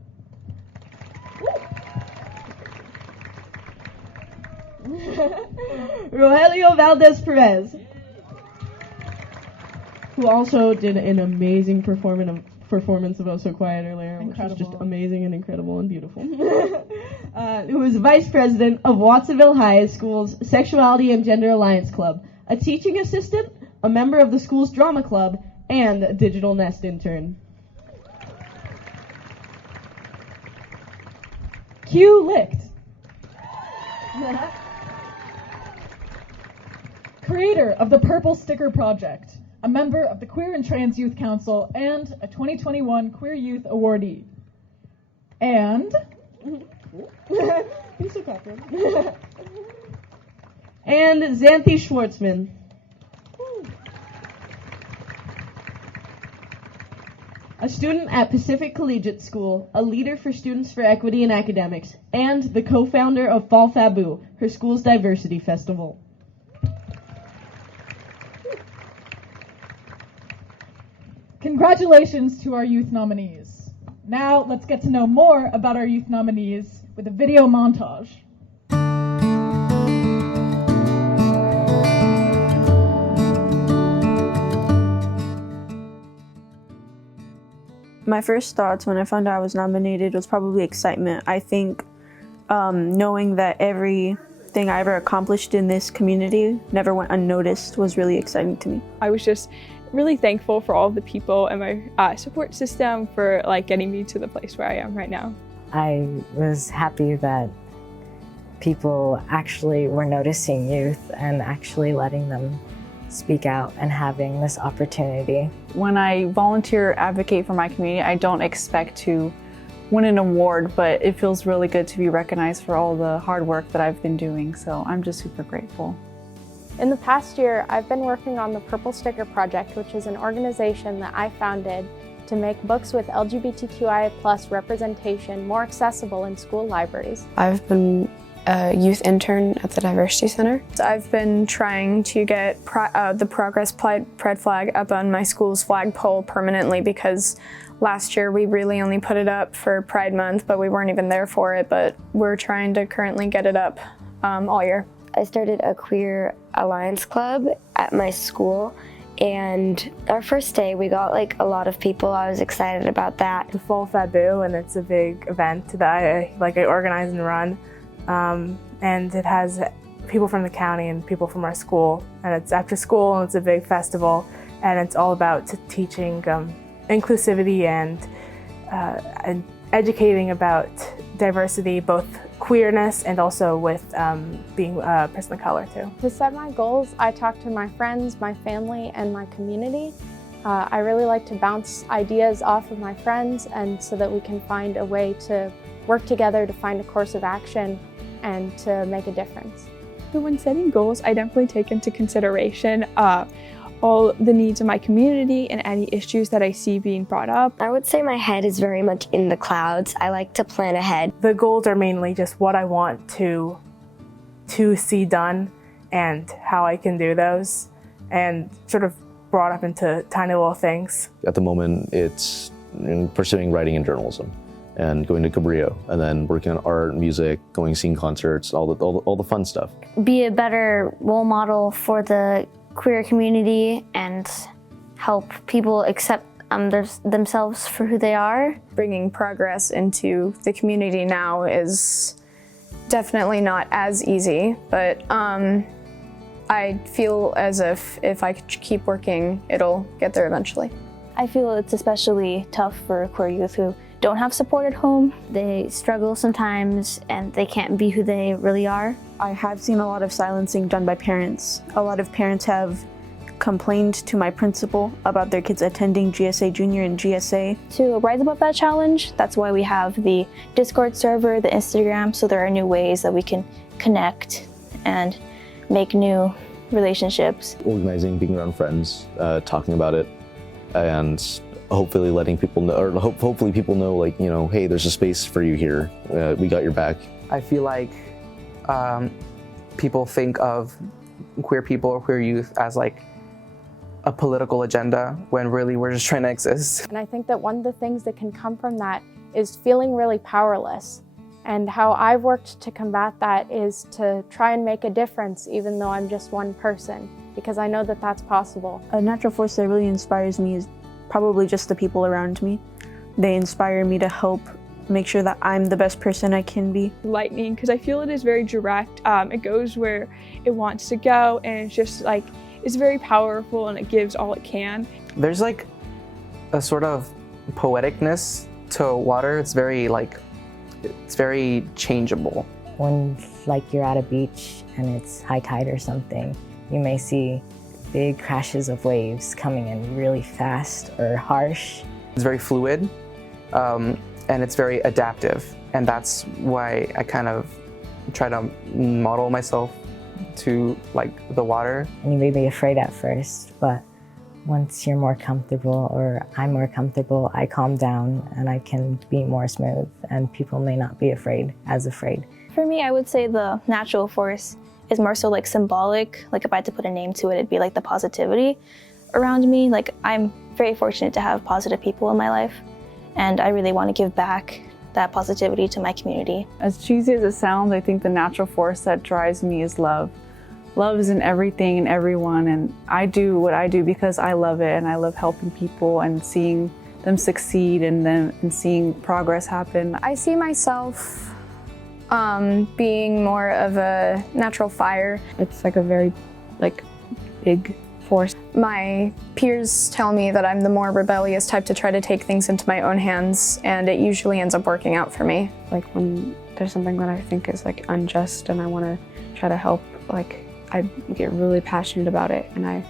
Rogelio Valdez Perez, who also did an amazing performance of Oh So Quiet earlier, Incredible. which was just amazing and incredible and beautiful. Who is vice president of Watsonville High School's Sexuality and Gender Alliance Club, a teaching assistant, a member of the school's drama club, and a Digital Nest intern. Q Licht. Creator of the Purple Sticker Project, a member of the Queer and Trans Youth Council, and a 2021 Queer Youth Awardee. And He's so cocky. And Xanthi Schwartzman. A student at Pacific Collegiate School, a leader for Students for Equity in Academics, and the co-founder of Fall Fabu, her school's diversity festival. congratulations to our youth nominees. Now let's get to know more about our youth nominees with a video montage. My first thoughts when I found out I was nominated was probably excitement. I think knowing that everything I ever accomplished in this community never went unnoticed was really exciting to me. I was just really thankful for all of the people and my support system for getting me to the place where I am right now. I was happy that people actually were noticing youth and actually letting them speak out and having this opportunity. When I volunteer, advocate for my community, I don't expect to win an award, but it feels really good to be recognized for all the hard work that I've been doing, so I'm just super grateful. In the past year, I've been working on the Purple Sticker Project, which is an organization that I founded to make books with LGBTQIA+ representation more accessible in school libraries. I've been a youth intern at the Diversity Center. I've been trying to get the Progress Pride flag up on my school's flagpole permanently because last year we really only put it up for Pride Month, but we weren't even there for it, but we're trying to currently get it up all year. I started a Queer Alliance Club at my school, and our first day we got like a lot of people. I was excited about that. The Fall Fabu, and it's a big event that I organize and run. And it has people from the county and people from our school, and it's after school, and it's a big festival, and it's all about teaching inclusivity and educating about diversity, both queerness and also with being a person of color too. To set my goals, I talk to my friends, my family, and my community. I really like to bounce ideas off of my friends, and so that we can find a way to work together to find a course of action and to make a difference. So when setting goals, I definitely take into consideration all the needs of my community and any issues that I see being brought up. I would say my head is very much in the clouds. I like to plan ahead. The goals are mainly just what I want to see done and how I can do those, and sort of brought up into tiny little things. At the moment, it's pursuing writing and journalism, and going to Cabrillo, and then working on art, music, seeing concerts, all the fun stuff. Be a better role model for the queer community and help people accept themselves for who they are. Bringing progress into the community now is definitely not as easy, but I feel as if I keep working, it'll get there eventually. I feel it's especially tough for queer youth who don't have support at home. They struggle sometimes and they can't be who they really are. I have seen a lot of silencing done by parents. A lot of parents have complained to my principal about their kids attending GSA Junior and GSA. To rise above that challenge, that's why we have the Discord server, the Instagram, so there are new ways that we can connect and make new relationships. Organizing, being around friends, talking about it, and hopefully letting people know, or hopefully people know, like, you know, hey, there's a space for you here. We got your back. I feel like people think of queer people or queer youth as like a political agenda, when really we're just trying to exist. And I think that one of the things that can come from that is feeling really powerless. And how I've worked to combat that is to try and make a difference, even though I'm just one person, because I know that that's possible. A natural force that really inspires me is probably just the people around me. They inspire me to help make sure that I'm the best person I can be. Lightning, because I feel it is very direct. It goes where it wants to go, and it's just like, it's very powerful, and it gives all it can. There's like a sort of poeticness to water. It's very changeable. When you're at a beach and it's high tide or something, you may see big crashes of waves coming in really fast or harsh. It's very fluid, and it's very adaptive, and that's why I kind of try to model myself to like the water. And you may be afraid at first, but once you're more comfortable, or I'm more comfortable, I calm down and I can be more smooth, and people may not be as afraid. For me, I would say the natural force is more so like symbolic. Like if I had to put a name to it, it'd be like the positivity around me. Like I'm very fortunate to have positive people in my life, and I really want to give back that positivity to my community. As cheesy as it sounds, I think the natural force that drives me is love. Love is in everything and everyone, and I do what I do because I love it, and I love helping people and seeing them succeed and seeing progress happen. I see myself being more of a natural fire. It's like a very big force. My peers tell me that I'm the more rebellious type to try to take things into my own hands, and it usually ends up working out for me. Like when there's something that I think is like unjust and I want to try to help, like I get really passionate about it, and I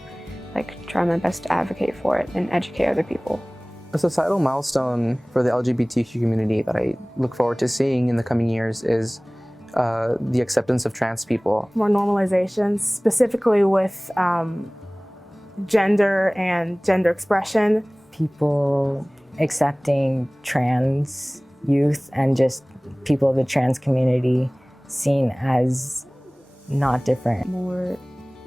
like try my best to advocate for it and educate other people. A societal milestone for the LGBTQ community that I look forward to seeing in the coming years is the acceptance of trans people. More normalization, specifically with gender and gender expression. People accepting trans youth and just people of the trans community seen as not different. More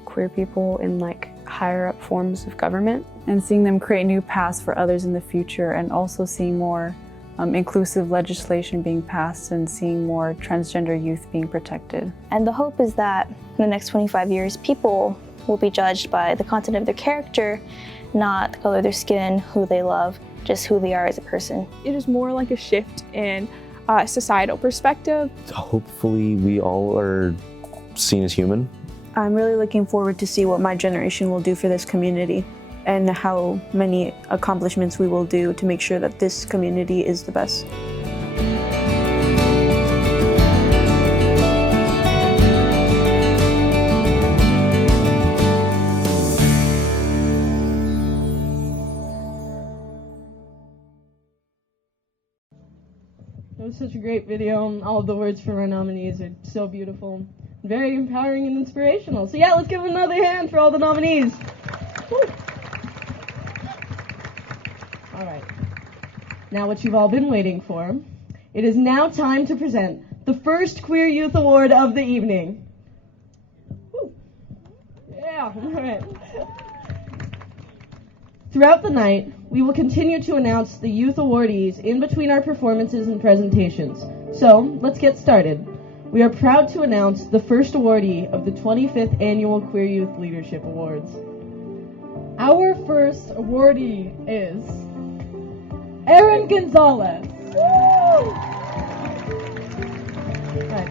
queer people in like higher up forms of government. And seeing them create new paths for others in the future, and also seeing more inclusive legislation being passed and seeing more transgender youth being protected. And the hope is that in the next 25 years, people will be judged by the content of their character, not the color of their skin, who they love, just who they are as a person. It is more like a shift in societal perspective. Hopefully we all are seen as human. I'm really looking forward to see what my generation will do for this community and how many accomplishments we will do to make sure that this community is the best. It was such a great video. All of the words from our nominees are so beautiful, very empowering and inspirational. So yeah, let's give another hand for all the nominees. Woo. All right. Now what you've all been waiting for. It is now time to present the first Queer Youth Award of the evening. Woo. Yeah, all right. Throughout the night, we will continue to announce the youth awardees in between our performances and presentations. So, let's get started. We are proud to announce the first awardee of the 25th Annual Queer Youth Leadership Awards. Our first awardee is Aaron Gonzalez. Right.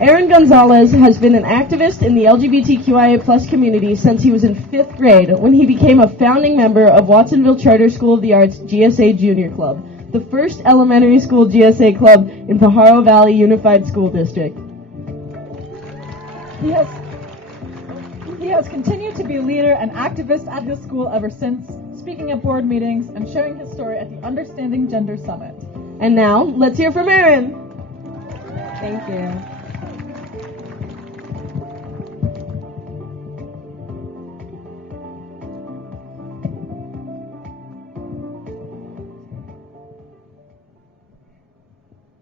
Aaron Gonzalez has been an activist in the LGBTQIA+ community since he was in 5th grade, when he became a founding member of Watsonville Charter School of the Arts GSA Junior Club, the first elementary school GSA club in Pajaro Valley Unified School District. He has continued to be a leader and activist at his school ever since, speaking at board meetings and sharing his story at the Understanding Gender Summit. And now, let's hear from Aaron. Thank you.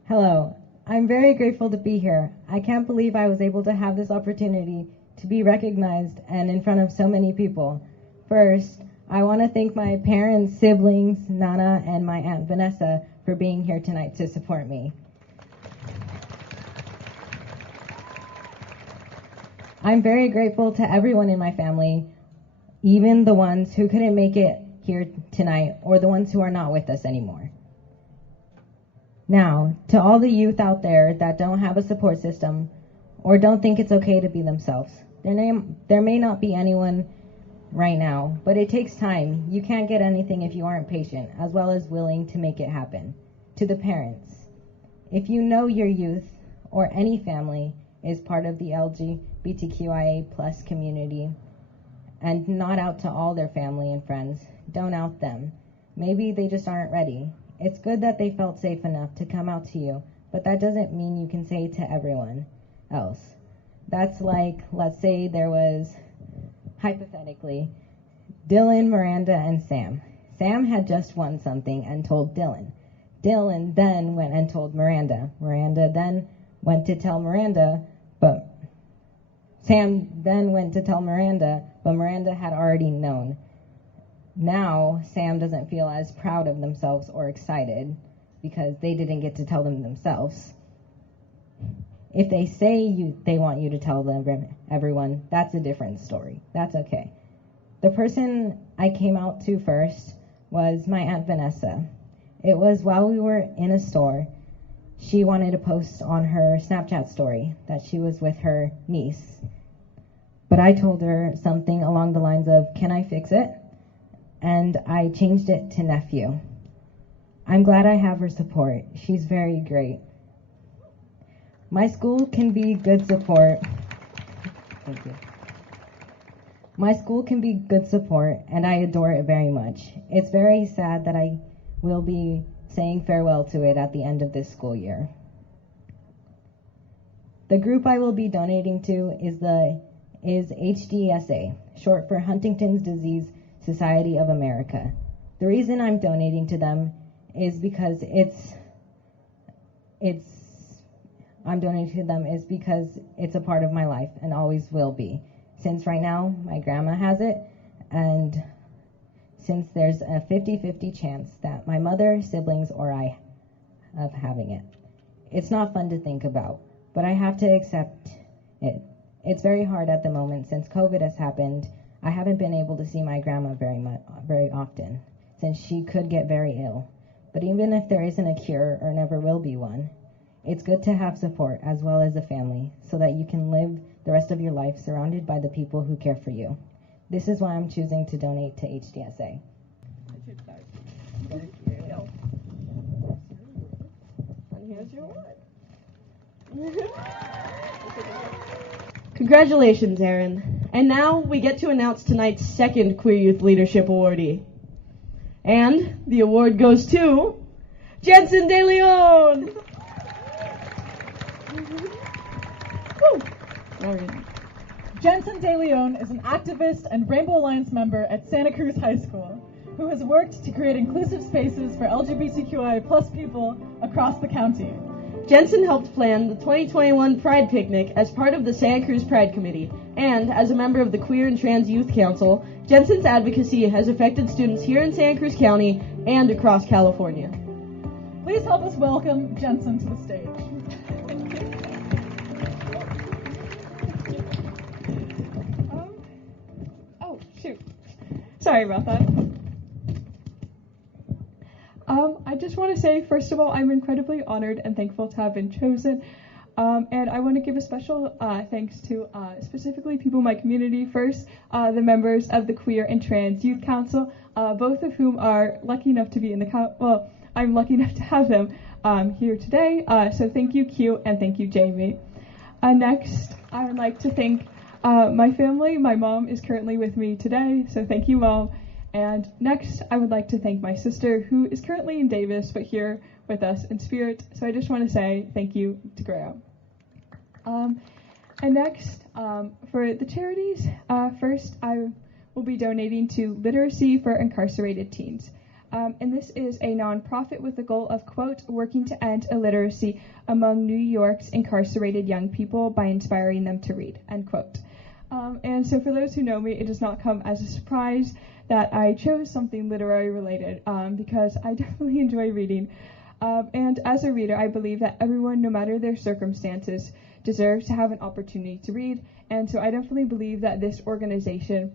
Hello. I'm very grateful to be here. I can't believe I was able to have this opportunity to be recognized and in front of so many people. First, I want to thank my parents, siblings, Nana, and my Aunt Vanessa for being here tonight to support me. I'm very grateful to everyone in my family, even the ones who couldn't make it here tonight or the ones who are not with us anymore. Now, to all the youth out there that don't have a support system or don't think it's okay to be themselves, there may not be anyone right now, but it takes time. You can't get anything if you aren't patient, as well as willing to make it happen. To the parents, if you know your youth or any family is part of the LGBTQIA+ community and not out to all their family and friends, don't out them. Maybe they just aren't ready. It's good that they felt safe enough to come out to you, but that doesn't mean you can say to everyone else. That's like, let's say there was, hypothetically, Dylan, Miranda, and Sam. Sam had just won something and told Dylan. Dylan then went and told Miranda. Miranda then went to tell Miranda, but Sam then went to tell Miranda, but Miranda had already known. Now, Sam doesn't feel as proud of themselves or excited because they didn't get to tell them themselves. If they say they want you to tell them, everyone, that's a different story. That's okay. The person I came out to first was my Aunt Vanessa. It was while we were in a store. She wanted to post on her Snapchat story that she was with her niece. But I told her something along the lines of, "Can I fix it?" And I changed it to nephew. I'm glad I have her support. She's very great. My school can be good support. Thank you. My school can be good support, and I adore it very much. It's very sad that I will be saying farewell to it at the end of this school year. The group I will be donating to is HDSA, short for Huntington's Disease Society of America. The reason I'm donating to them is because it's a part of my life and always will be. Since right now my grandma has it, and since there's a 50-50 chance that my mother, siblings, or I of having it. It's not fun to think about, but I have to accept it. It's very hard at the moment since COVID has happened. I haven't been able to see my grandma very often since she could get very ill. But even if there isn't a cure or never will be one, it's good to have support as well as a family so that you can live the rest of your life surrounded by the people who care for you. This is why I'm choosing to donate to HDSA. Thank you. And here's your award. Congratulations, Aaron. And now we get to announce tonight's second Queer Youth Leadership Awardee. And the award goes to Jensen De Leon. Jensen De Leon is an activist and Rainbow Alliance member at Santa Cruz High School who has worked to create inclusive spaces for LGBTQI+ people across the county. Jensen helped plan the 2021 Pride Picnic as part of the Santa Cruz Pride Committee, and as a member of the Queer and Trans Youth Council, Jensen's advocacy has affected students here in Santa Cruz County and across California. Please help us welcome Jensen to the stage. Oh, shoot. Sorry about that. I just want to say, first of all, I'm incredibly honored and thankful to have been chosen. And I want to give a special thanks to specifically people in my community. First, the members of the Queer and Trans Youth Council, both of whom are lucky enough to be in the I'm lucky enough to have them here today. So thank you, Q, and thank you, Jamie. Next, I would like to thank my family. My mom is currently with me today, so thank you, Mom. And next, I would like to thank my sister, who is currently in Davis, but here with us in spirit. So I just want to say thank you to Graham. And next, for the charities, first I will be donating to Literacy for Incarcerated Teens. And this is a nonprofit with the goal of, quote, working to end illiteracy among New York's incarcerated young people by inspiring them to read, end quote. And so for those who know me, it does not come as a surprise that I chose something literary related because I definitely enjoy reading. And as a reader, I believe that everyone, no matter their circumstances, deserves to have an opportunity to read. And so I definitely believe that this organization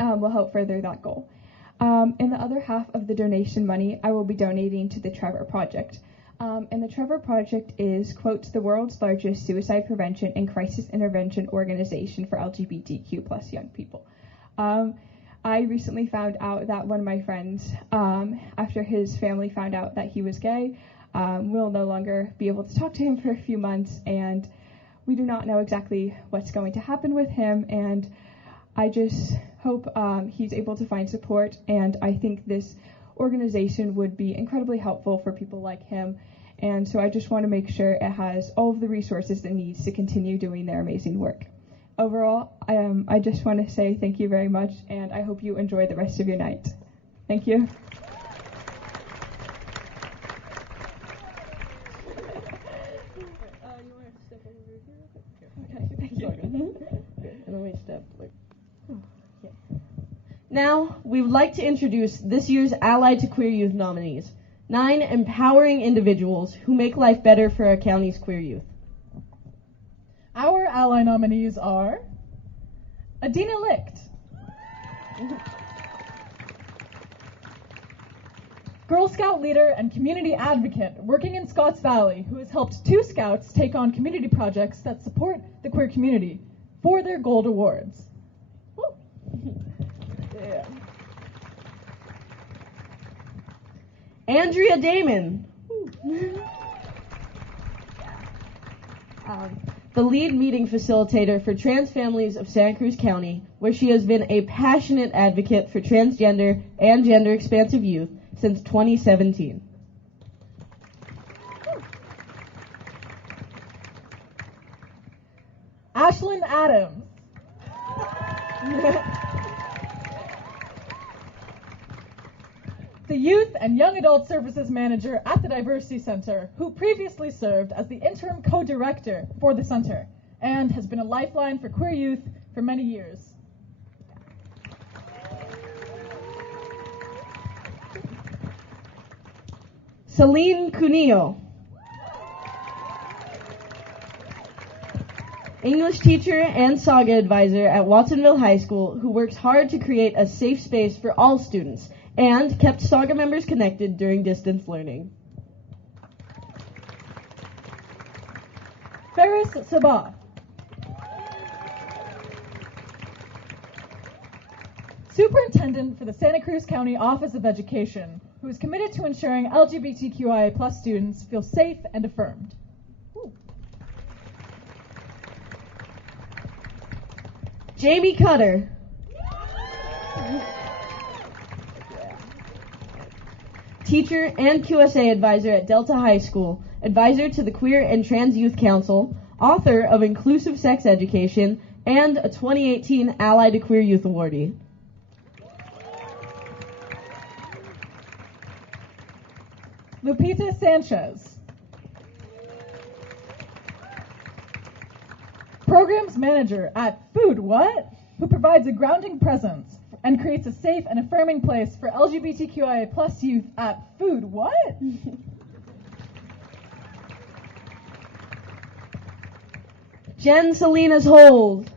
will help further that goal. And the other half of the donation money I will be donating to the Trevor Project. And the Trevor Project is, quote, the world's largest suicide prevention and crisis intervention organization for LGBTQ+ young people. I recently found out that one of my friends, after his family found out that he was gay, will no longer be able to talk to him for a few months, and we do not know exactly what's going to happen with him, and I just hope he's able to find support, and I think this organization would be incredibly helpful for people like him, and so I just want to make sure it has all of the resources it needs to continue doing their amazing work. Overall, I just want to say thank you very much, and I hope you enjoy the rest of your night. Thank you. Okay, thank you. And let me step. Now, we would like to introduce this year's Allied to Queer Youth nominees, 9 empowering individuals who make life better for our county's queer youth. Our ally nominees are Adina Licht, Girl Scout leader and community advocate working in Scotts Valley, who has helped 2 Scouts take on community projects that support the queer community for their Gold Awards. Yeah. Andrea Damon. the lead meeting facilitator for trans families of Santa Cruz County, where she has been a passionate advocate for transgender and gender-expansive youth since 2017. Ashlyn Adams. The Youth and Young Adult Services Manager at the Diversity Center, who previously served as the interim co-director for the center and has been a lifeline for queer youth for many years. Celine Cunillo. English teacher and saga advisor at Watsonville High School, who works hard to create a safe space for all students and kept saga members connected during distance learning. Ferris Sabah. Superintendent for the Santa Cruz County Office of Education, who is committed to ensuring LGBTQIA+ students feel safe and affirmed. Jamie Cutter. Teacher and QSA advisor at Delta High School, advisor to the Queer and Trans Youth Council, author of Inclusive Sex Education, and a 2018 Ally to Queer Youth awardee. Lupita Sanchez. Programs Manager at Food What? Who provides a grounding presence and creates a safe and affirming place for LGBTQIA+ youth at Food What? Jen Salinas Hold.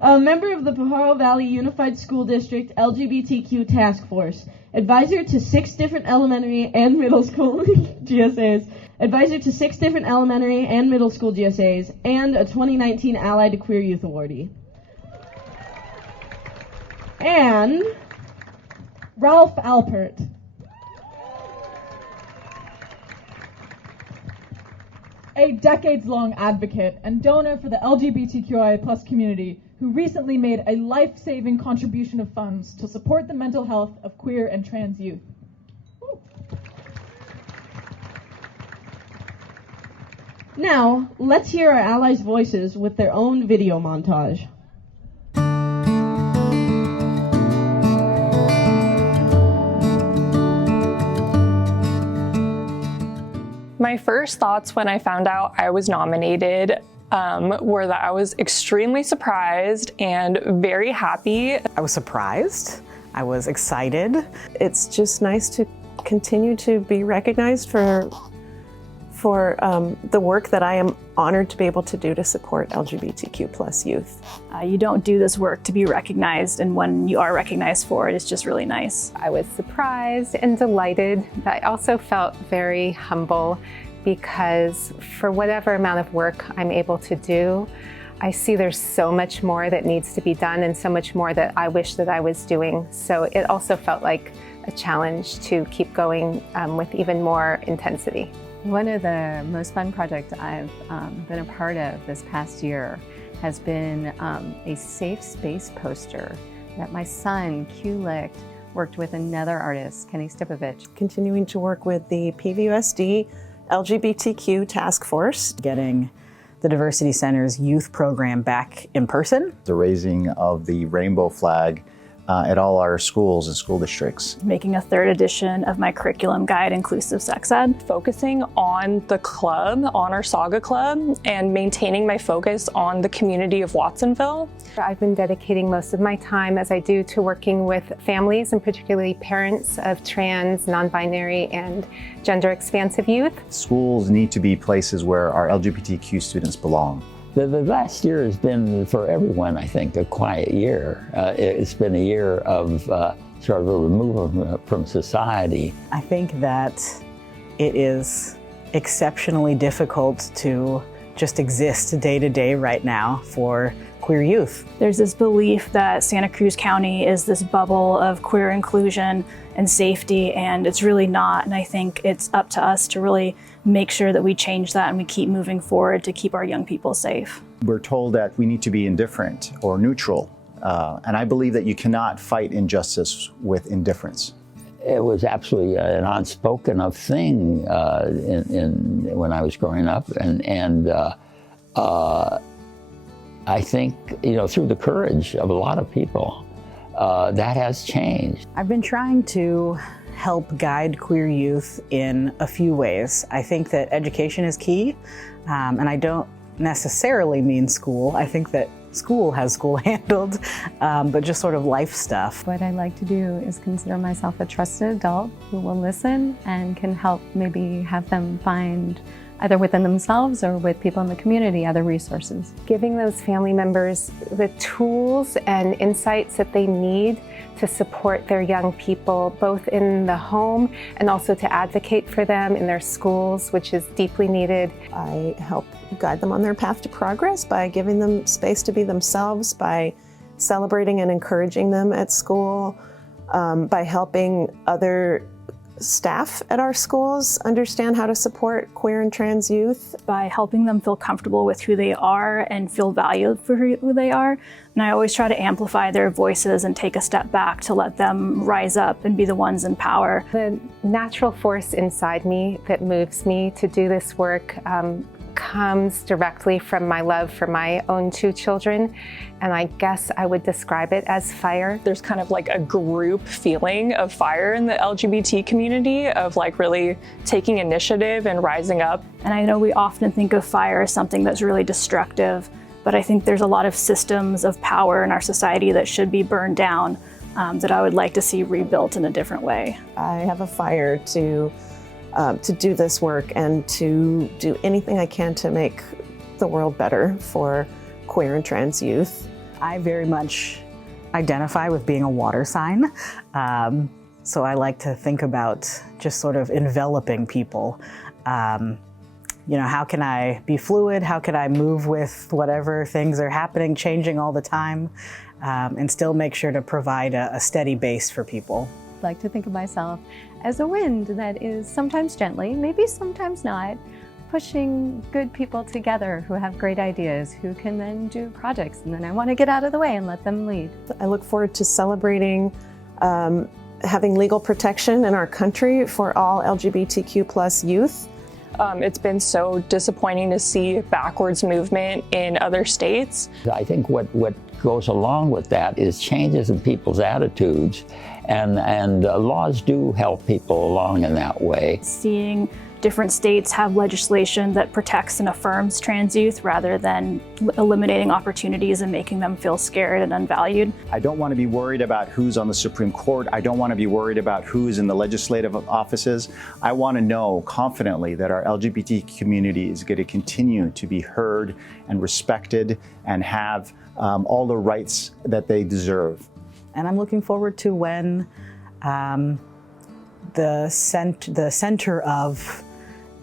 A member of the Pajaro Valley Unified School District LGBTQ Task Force, advisor to 6 different elementary and middle school GSAs, advisor to 6 different elementary and middle school GSAs, and a 2019 Ally to Queer Youth awardee. And Ralph Alpert. A decades-long advocate and donor for the LGBTQIA+ community, who recently made a life-saving contribution of funds to support the mental health of queer and trans youth. Now, let's hear our allies' voices with their own video montage. My first thoughts when I found out I was nominated were that I was extremely surprised and very happy. I was surprised. I was excited. It's just nice to continue to be recognized for the work that I am honored to be able to do to support LGBTQ+ youth. You don't do this work to be recognized, and when you are recognized for it, it's just really nice. I was surprised and delighted, but I also felt very humble because for whatever amount of work I'm able to do, I see there's so much more that needs to be done and so much more that I wish that I was doing. So it also felt like a challenge to keep going with even more intensity. One of the most fun projects I've been a part of this past year has been a safe space poster that my son, Qyla, worked with another artist, Kenny Stipovich. Continuing to work with the PVUSD LGBTQ Task Force, getting the Diversity Center's youth program back in person. The raising of the rainbow flag at all our schools and school districts. Making a 3rd edition of my curriculum guide, Inclusive Sex Ed. Focusing on the club, on our Saga Club, and maintaining my focus on the community of Watsonville. I've been dedicating most of my time, as I do, to working with families and particularly parents of trans, non-binary, and gender-expansive youth. Schools need to be places where our LGBTQ students belong. The last year has been, for everyone, I think, a quiet year. It's been a year of sort of a removal from society. I think that it is exceptionally difficult to just exist day to day right now for queer youth. There's this belief that Santa Cruz County is this bubble of queer inclusion and safety, and it's really not. And I think it's up to us to really make sure that we change that and we keep moving forward to keep our young people safe. We're told that we need to be indifferent or neutral, and I believe that you cannot fight injustice with indifference. It was absolutely an unspoken of thing when I was growing up, and I think, through the courage of a lot of people, that has changed. I've been trying to help guide queer youth in a few ways. I think that education is key, and I don't necessarily mean school. I think that school has school handled, but just sort of life stuff. What I like to do is consider myself a trusted adult who will listen and can help maybe have them find, either within themselves or with people in the community, other resources. Giving those family members the tools and insights that they need to support their young people, both in the home and also to advocate for them in their schools, which is deeply needed. I help guide them on their path to progress by giving them space to be themselves, by celebrating and encouraging them at school, by helping other staff at our schools understand how to support queer and trans youth. By helping them feel comfortable with who they are and feel valued for who they are. And I always try to amplify their voices and take a step back to let them rise up and be the ones in power. The natural force inside me that moves me to do this work comes directly from my love for my own 2 children, and I guess I would describe it as fire. There's kind of like a group feeling of fire in the LGBT community, of like really taking initiative and rising up. And I know we often think of fire as something that's really destructive, but I think there's a lot of systems of power in our society that should be burned down, that I would like to see rebuilt in a different way. I have a fire to do this work and to do anything I can to make the world better for queer and trans youth. I very much identify with being a water sign, so I like to think about just sort of enveloping people. How can I be fluid? How can I move with whatever things are happening, changing all the time, and still make sure to provide a steady base for people? I like to think of myself as a wind that is sometimes gently, maybe sometimes not, pushing good people together who have great ideas, who can then do projects, and then I want to get out of the way and let them lead. I look forward to celebrating having legal protection in our country for all LGBTQ+ youth. It's been so disappointing to see backwards movement in other states. I think what goes along with that is changes in people's attitudes, and laws do help people along in that way. Seeing different states have legislation that protects and affirms trans youth rather than eliminating opportunities and making them feel scared and unvalued. I don't want to be worried about who's on the Supreme Court. I don't want to be worried about who's in the legislative offices. I want to know confidently that our LGBT community is going to continue to be heard and respected and have all the rights that they deserve. And I'm looking forward to when the center of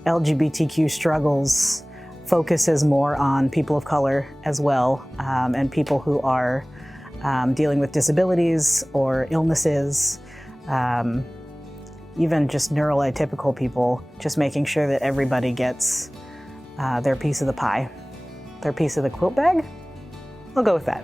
LGBTQ struggles focuses more on people of color as well, and people who are dealing with disabilities or illnesses, even just neuroatypical people, just making sure that everybody gets their piece of the pie, their piece of the quilt bag. I'll go with that.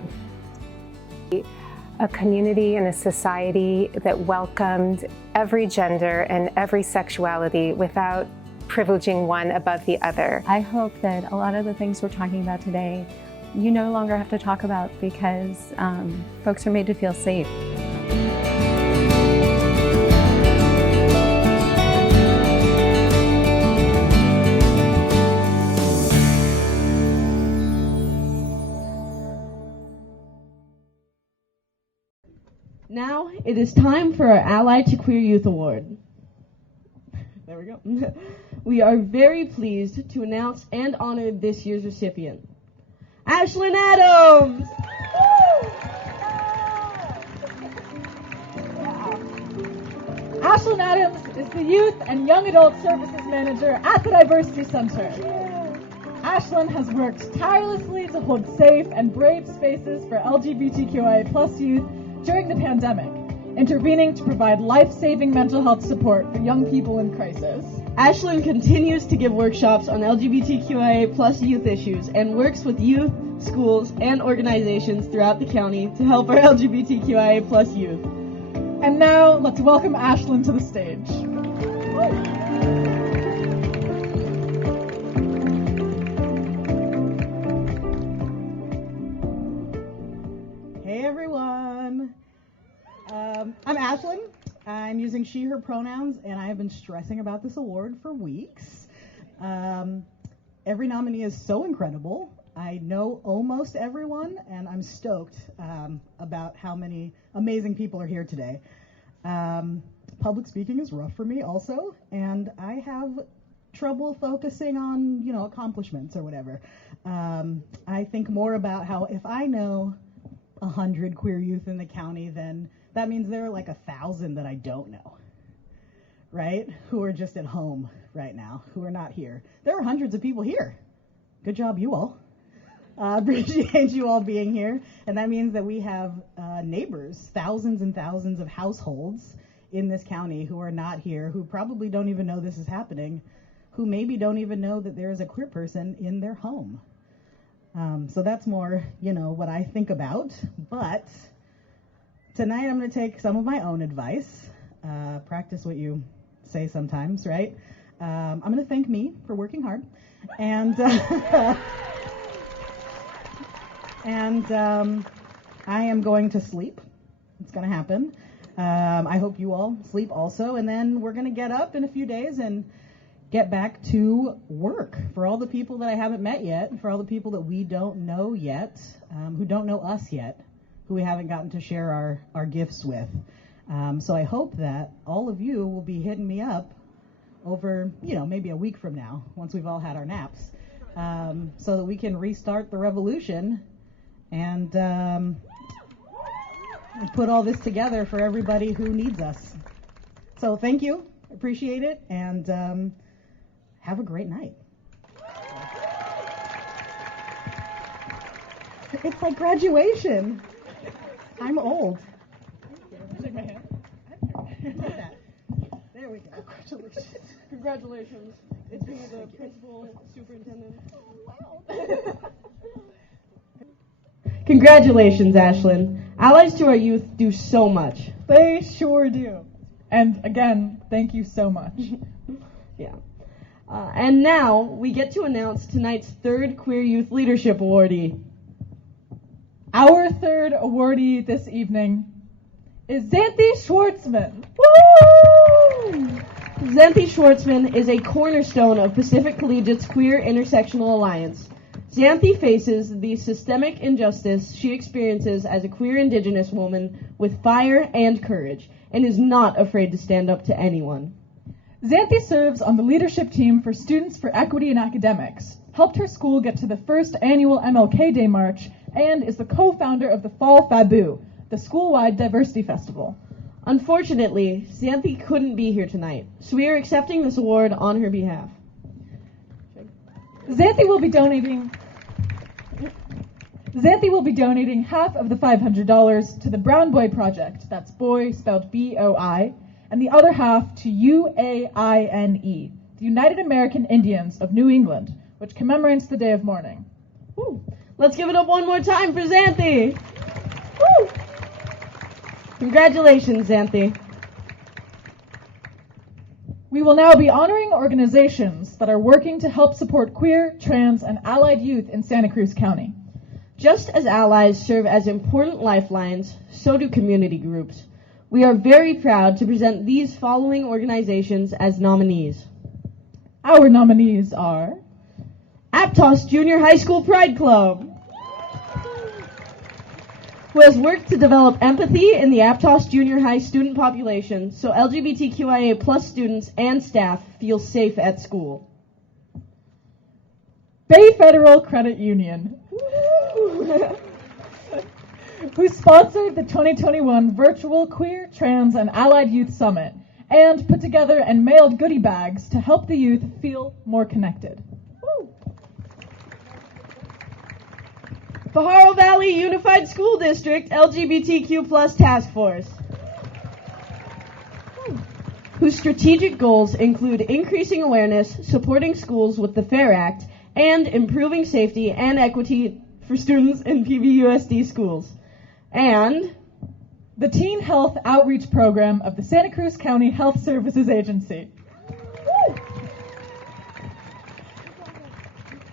A community and a society that welcomed every gender and every sexuality without privileging one above the other. I hope that a lot of the things we're talking about today, you no longer have to talk about because folks are made to feel safe. Now it is time for our Ally to Queer Youth Award. There we go. We are very pleased to announce and honor this year's recipient, Ashlyn Adams! Ashlyn Adams is the Youth and Young Adult Services Manager at the Diversity Center. Ashlyn has worked tirelessly to hold safe and brave spaces for LGBTQIA+ youth during the pandemic, intervening to provide life-saving mental health support for young people in crisis. Ashlyn continues to give workshops on LGBTQIA+ youth issues and works with youth, schools, and organizations throughout the county to help our LGBTQIA+ youth. And now, let's welcome Ashlyn to the stage. Hey everyone! I'm Ashlyn. I'm using she, her pronouns, and I have been stressing about this award for weeks. Every nominee is so incredible. I know almost everyone, and I'm stoked about how many amazing people are here today. Public speaking is rough for me also, and I have trouble focusing on, accomplishments or whatever. I think more about how if I know 100 queer youth in the county, then that means there are like 1,000 that I don't know, right? Who are just at home right now, who are not here. There are hundreds of people here. Good job, you all. Appreciate you all being here. And that means that we have neighbors, thousands and thousands of households in this county who are not here, who probably don't even know this is happening, who maybe don't even know that there is a queer person in their home. So that's more, what I think about. But tonight I'm going to take some of my own advice. Practice what you say sometimes, right? I'm going to thank me for working hard. And I am going to sleep. It's going to happen. I hope you all sleep also. And then we're going to get up in a few days and get back to work. For all the people that I haven't met yet, for all the people that we don't know yet, who don't know us yet, who we haven't gotten to share our gifts with. So I hope that all of you will be hitting me up over, maybe a week from now, once we've all had our naps, so that we can restart the revolution and put all this together for everybody who needs us. So thank you, appreciate it, and have a great night. It's like graduation. I'm old. Shake my hand. There we go. Congratulations. Congratulations. It's being the principal superintendent. Wow. Congratulations, Ashlyn. Allies to our youth do so much. They sure do. And again, thank you so much. Yeah. And now we get to announce tonight's third Queer Youth Leadership Awardee. Our third awardee this evening is Xanthi Schwartzman. Woo! Xanthi Schwartzman is a cornerstone of Pacific Collegiate's Queer Intersectional Alliance. Xanthi faces the systemic injustice she experiences as a queer Indigenous woman with fire and courage, and is not afraid to stand up to anyone. Xanthi serves on the leadership team for Students for Equity in Academics, helped her school get to the first annual MLK Day March, and is the co-founder of the Fall Fabu, the school-wide diversity festival. Unfortunately, Xanthi couldn't be here tonight, so we are accepting this award on her behalf. Xanthi will be donating half of the $500 to the Brown Boy Project, that's boy spelled B-O-I, and the other half to UAINE, the United American Indians of New England, which commemorates the Day of Mourning. Woo. Let's give it up one more time for Xanthi. Woo. Congratulations, Xanthi. We will now be honoring organizations that are working to help support queer, trans, and allied youth in Santa Cruz County. Just as allies serve as important lifelines, so do community groups. We are very proud to present these following organizations as nominees. Our nominees are Aptos Junior High School Pride Club, who has worked to develop empathy in the Aptos Junior High student population so LGBTQIA+ students and staff feel safe at school. Bay Federal Credit Union, who sponsored the 2021 Virtual Queer, Trans, and Allied Youth Summit and put together and mailed goodie bags to help the youth feel more connected. Pajaro Valley Unified School District LGBTQ+ Task Force, whose strategic goals include increasing awareness, supporting schools with the FAIR Act, and improving safety and equity for students in PVUSD schools. And the Teen Health Outreach Program of the Santa Cruz County Health Services Agency,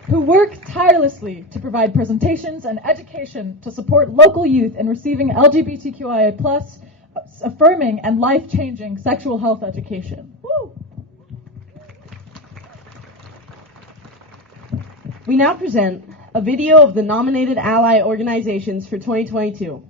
who work tirelessly to provide presentations and education to support local youth in receiving LGBTQIA+, affirming and life-changing sexual health education. Woo! We now present a video of the nominated ally organizations for 2022.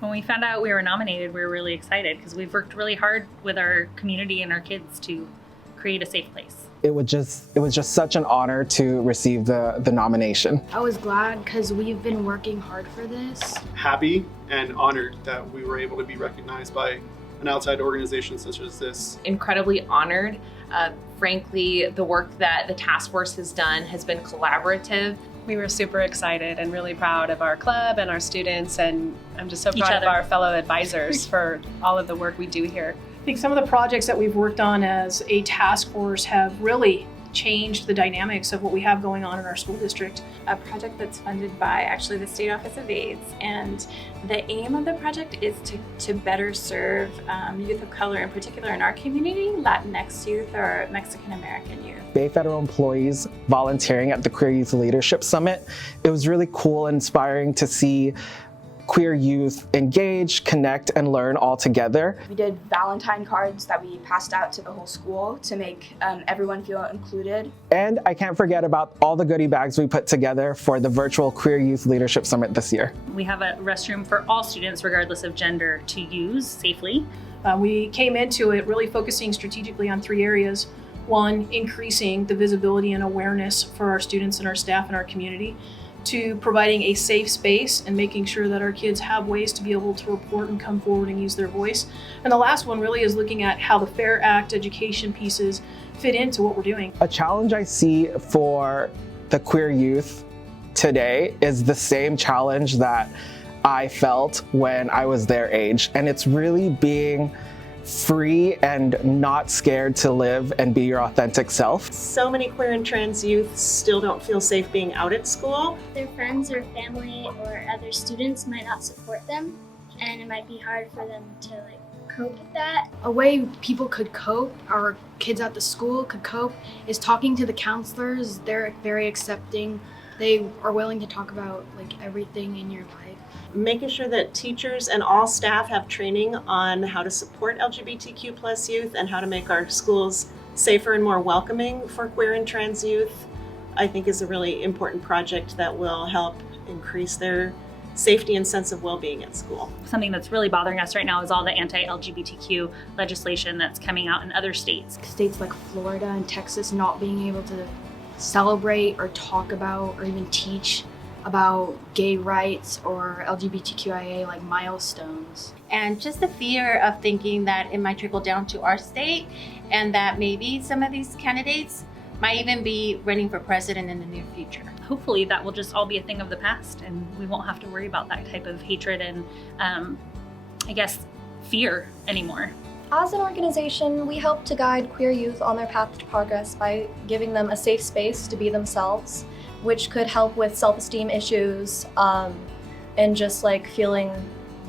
When we found out we were nominated, we were really excited because we've worked really hard with our community and our kids to create a safe place. It was just such an honor to receive the nomination. I was glad because we've been working hard for this. Happy and honored that we were able to be recognized by an outside organization such as this. Incredibly honored. Frankly, the work that the task force has done has been collaborative. We were super excited and really proud of our club and our students, and I'm just so proud of our fellow advisors for all of the work we do here. I think some of the projects that we've worked on as a task force have really changed the dynamics of what we have going on in our school district. A project that's funded by actually the State Office of AIDS, and the aim of the project is to better serve youth of color, in particular in our community, Latinx youth or Mexican American youth. Bay Federal employees volunteering at the Queer Youth Leadership Summit. It was really cool and inspiring to see queer youth engage, connect, and learn all together. We did Valentine cards that we passed out to the whole school to make everyone feel included. And I can't forget about all the goodie bags we put together for the virtual Queer Youth Leadership Summit this year. We have a restroom for all students, regardless of gender, to use safely. We came into it really focusing strategically on 3 areas. One, increasing the visibility and awareness for our students and our staff and our community. 2, providing a safe space and making sure that our kids have ways to be able to report and come forward and use their voice. And the last one really is looking at how the FAIR Act education pieces fit into what we're doing. A challenge I see for the queer youth today is the same challenge that I felt when I was their age, and it's really being free and not scared to live and be your authentic self. So many queer and trans youth still don't feel safe being out at school. Their friends or family or other students might not support them, and it might be hard for them to cope with that. A way people could cope, our kids at the school could cope, is talking to the counselors. They're very accepting. They are willing to talk about everything in your life. Making sure that teachers and all staff have training on how to support LGBTQ+ youth and how to make our schools safer and more welcoming for queer and trans youth, I think is a really important project that will help increase their safety and sense of well-being at school. Something that's really bothering us right now is all the anti-LGBTQ legislation that's coming out in other states. States like Florida and Texas not being able to celebrate or talk about or even teach about gay rights or LGBTQIA milestones. And just the fear of thinking that it might trickle down to our state and that maybe some of these candidates might even be running for president in the near future. Hopefully that will just all be a thing of the past and we won't have to worry about that type of hatred and I guess fear anymore. As an organization, we help to guide queer youth on their path to progress by giving them a safe space to be themselves, which could help with self-esteem issues and just feeling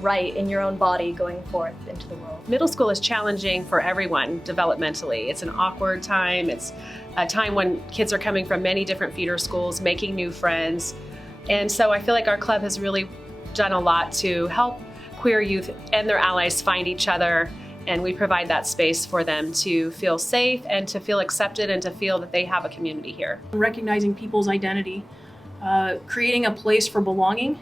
right in your own body going forth into the world. Middle school is challenging for everyone developmentally. It's an awkward time. It's a time when kids are coming from many different feeder schools, making new friends. And so I feel like our club has really done a lot to help queer youth and their allies find each other. And we provide that space for them to feel safe and to feel accepted and to feel that they have a community here. Recognizing people's identity, creating a place for belonging,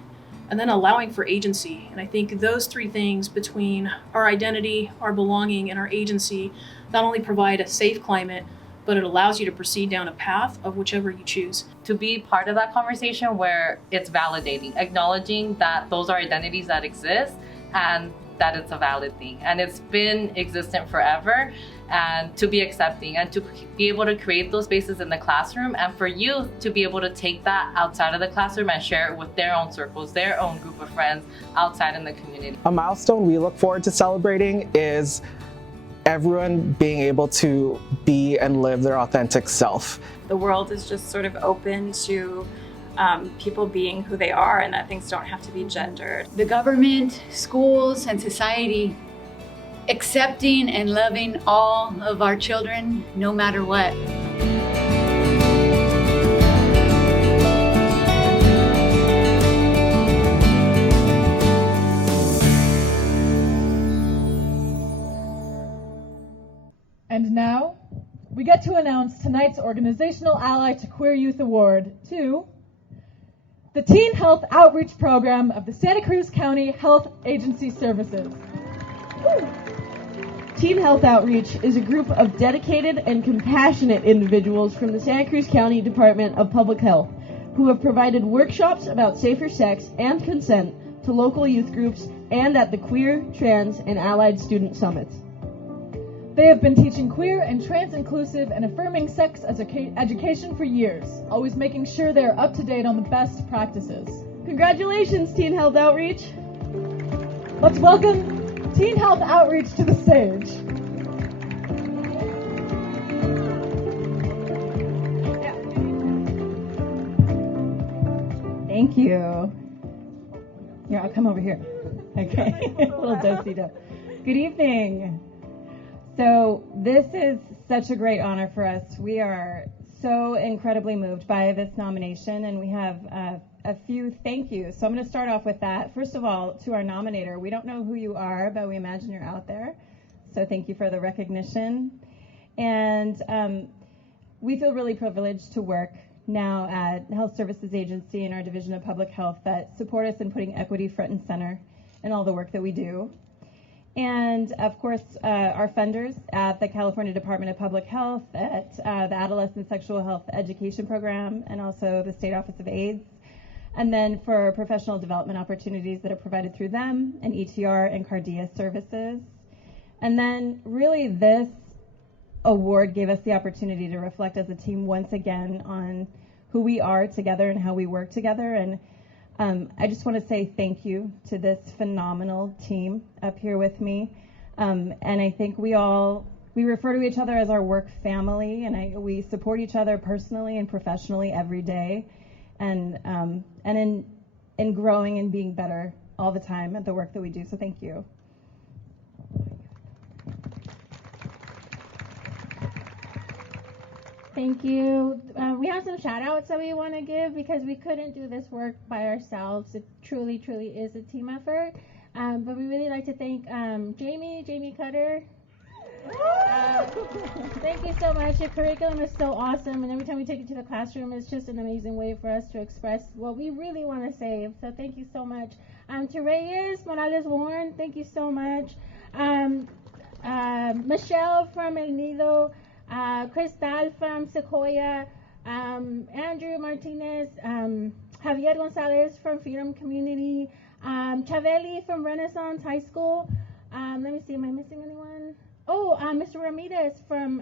and then allowing for agency. And I think those 3 things between our identity, our belonging, and our agency not only provide a safe climate, but it allows you to proceed down a path of whichever you choose. To be part of that conversation where it's validating, acknowledging that those are identities that exist, and that it's a valid thing, and it's been existent forever, and to be accepting and to be able to create those spaces in the classroom, and for youth to be able to take that outside of the classroom and share it with their own circles, their own group of friends outside in the community. A milestone we look forward to celebrating is everyone being able to be and live their authentic self. The world is just sort of open to people being who they are, and that things don't have to be gendered. The government, schools, and society accepting and loving all of our children, no matter what. And now, we get to announce tonight's Organizational Ally to Queer Youth Award to the Teen Health Outreach Program of the Santa Cruz County Health Agency Services. Teen Health Outreach is a group of dedicated and compassionate individuals from the Santa Cruz County Department of Public Health who have provided workshops about safer sex and consent to local youth groups and at the Queer, Trans, and Allied Student Summits. They have been teaching queer and trans-inclusive and affirming sex education for years, always making sure they are up to date on the best practices. Congratulations, Teen Health Outreach! Let's welcome Teen Health Outreach to the stage. Thank you. Here, I'll come over here. Okay, a little do-si-do. Good evening. So this is such a great honor for us. We are so incredibly moved by this nomination, and we have a few thank yous. So I'm going to start off with that. First of all, to our nominator, we don't know who you are, but we imagine you're out there. So thank you for the recognition. And we feel really privileged to work now at Health Services Agency and our Division of Public Health that support us in putting equity front and center in all the work that we do. And of course, our funders at the California Department of Public Health, at the Adolescent Sexual Health Education Program, and also the State Office of AIDS. And then for professional development opportunities that are provided through them, and ETR and Cardia services. And then really this award gave us the opportunity to reflect as a team once again on who we are together and how we work together. And I just want to say thank you to this phenomenal team up here with me. And I think we refer to each other as our work family, and we support each other personally and professionally every day, and in growing and being better all the time at the work that we do. So thank you. Thank you. We have some shout outs that we want to give because we couldn't do this work by ourselves. It truly is a team effort. But we really like to thank Jamie Cutter. Thank you so much. Your curriculum is so awesome, and every time we take it to the classroom, it's just an amazing way for us to express what we really want to say. So thank you so much. To Reyes Morales Warren, thank you so much. Michelle from El Nido. Cristal from Sequoia, Andrew Martinez, Javier Gonzalez from Freedom Community, Chaveli from Renaissance High School. Let me see, am I missing anyone? Oh, Mr. Ramirez from,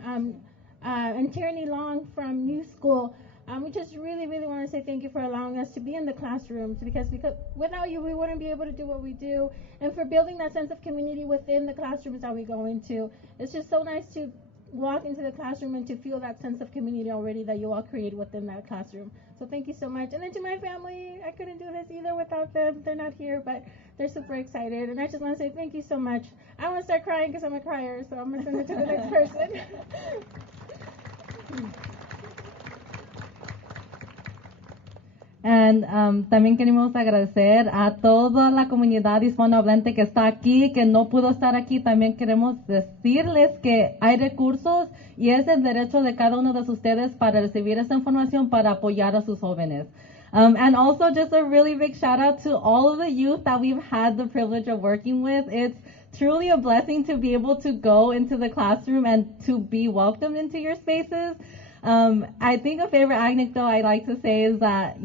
and Tierney Long from New School. We just really want to say thank you for allowing us to be in the classrooms because without you, we wouldn't be able to do what we do, and for building that sense of community within the classrooms that we go into. It's just so nice to walk into the classroom and to feel that sense of community already that you all create within that classroom. So thank you so much. And then to my family, I couldn't do this either without them. They're not here, but they're super excited. And I just want to say thank you so much. I want to start crying because I'm a crier, so I'm going to send it to the next person. And también queremos agradecer a toda la comunidad hispanohablante que está aquí, que no pudo estar aquí. También queremos decirles que hay recursos y es el derecho de cada uno de ustedes para recibir esa información para apoyar a sus jóvenes. And also just a really big shout out to all of the youth that we've had the privilege of working with. It's truly a blessing to be able to go into the classroom and to be welcomed into your spaces. I think a favorite anecdote I like to say is that,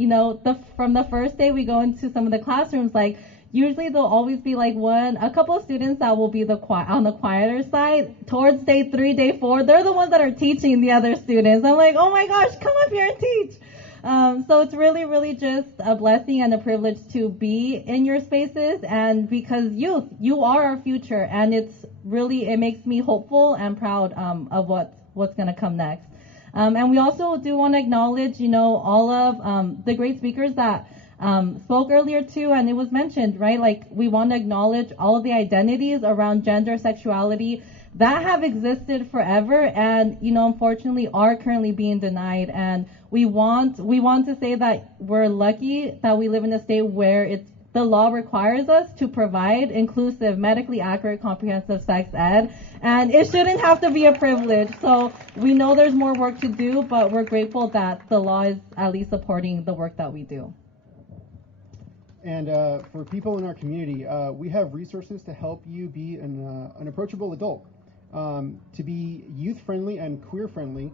from the first day we go into some of the classrooms, like, usually there'll always be like a couple of students that will be on the quieter side. Towards day 3, day 4, they're the ones that are teaching the other students. I'm like, oh my gosh, come up here and teach. So it's really, really just a blessing and a privilege to be in your spaces, and because you are our future, and it makes me hopeful and proud of what's going to come next. And we also do want to acknowledge, all of the great speakers that spoke earlier too, and it was mentioned, right? Like, we want to acknowledge all of the identities around gender, sexuality that have existed forever, and unfortunately are currently being denied. And we want to say that we're lucky that we live in a state where the law requires us to provide inclusive, medically accurate, comprehensive sex ed, and it shouldn't have to be a privilege. So we know there's more work to do, but we're grateful that the law is at least supporting the work that we do. And for people in our community, we have resources to help you be an approachable adult, to be youth-friendly and queer-friendly,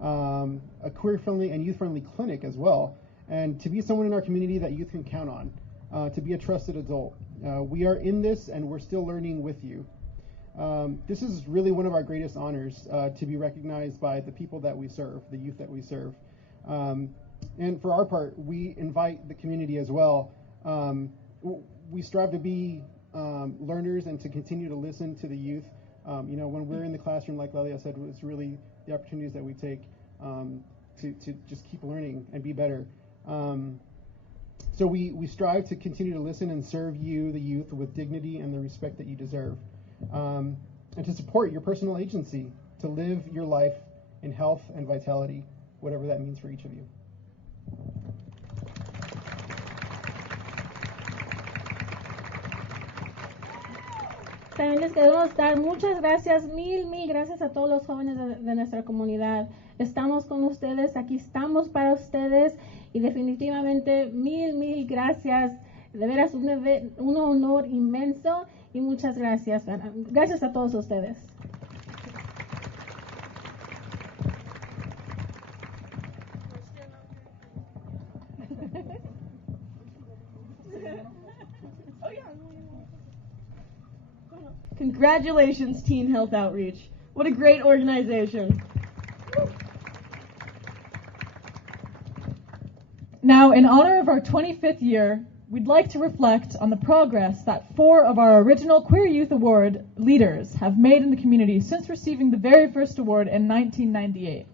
a queer-friendly and youth-friendly clinic as well, and to be someone in our community that youth can count on, to be a trusted adult. We are in this, and we're still learning with you. This is really one of our greatest honors, to be recognized by the people that we serve, the youth that we serve. And for our part, we invite the community as well. We strive to be learners and to continue to listen to the youth. When we're in the classroom, like Lelia said, it's really the opportunities that we take to just keep learning and be better. So we strive to continue to listen and serve you, the youth, with dignity and the respect that you deserve, and to support your personal agency, to live your life in health and vitality, whatever that means for each of you. También les queremos dar muchas gracias, mil gracias a todos los jóvenes de nuestra comunidad. Estamos con ustedes, aquí estamos para ustedes, y definitivamente mil gracias. De veras un honor inmenso, y muchas gracias. Gracias a todos ustedes. Congratulations, Teen Health Outreach. What a great organization. Now, in honor of our 25th year, we'd like to reflect on the progress that 4 of our original Queer Youth Award leaders have made in the community since receiving the very first award in 1998.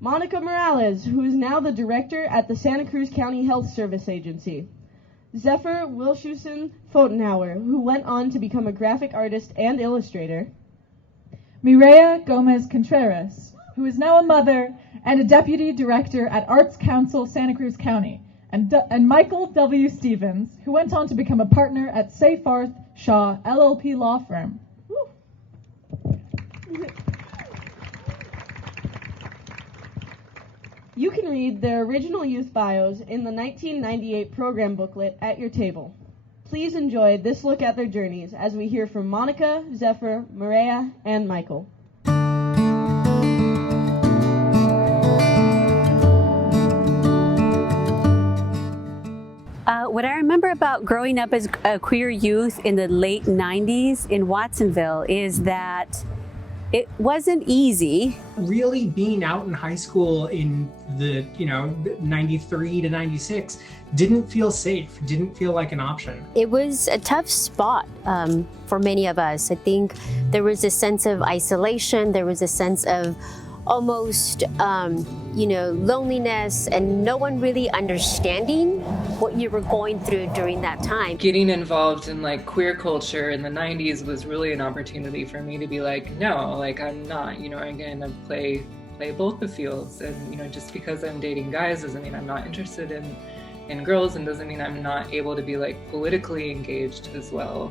Monica Morales, who is now the director at the Santa Cruz County Health Service Agency. Zephyr Wilshusen Fotenhauer, who went on to become a graphic artist and illustrator. Mireya Gomez Contreras, who is now a mother and a deputy director at Arts Council Santa Cruz County. And Michael W. Stevens, who went on to become a partner at Seyfarth Shaw LLP law firm. You can read their original youth bios in the 1998 program booklet at your table. Please enjoy this look at their journeys as we hear from Monica, Zephyr, Mireya, and Michael. What I remember about growing up as a queer youth in the late 90s in Watsonville is that it wasn't easy. Really being out in high school in the, 93 to 96 didn't feel safe, didn't feel like an option. It was a tough spot for many of us. I think there was a sense of isolation, there was a sense of almost, loneliness, and no one really understanding what you were going through during that time. Getting involved in queer culture in the 90s was really an opportunity for me to be no, I'm not, I'm gonna play both the fields. And, just because I'm dating guys doesn't mean I'm not interested in girls, and doesn't mean I'm not able to be politically engaged as well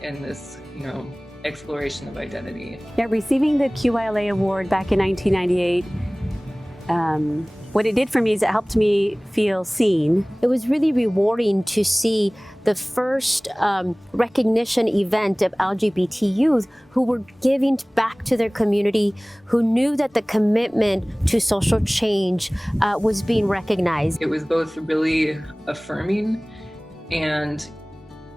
in this, exploration of identity. Yeah, receiving the Qyla award back in 1998, what it did for me is it helped me feel seen. It was really rewarding to see the first recognition event of LGBT youth who were giving back to their community, who knew that the commitment to social change was being recognized. It was both really affirming and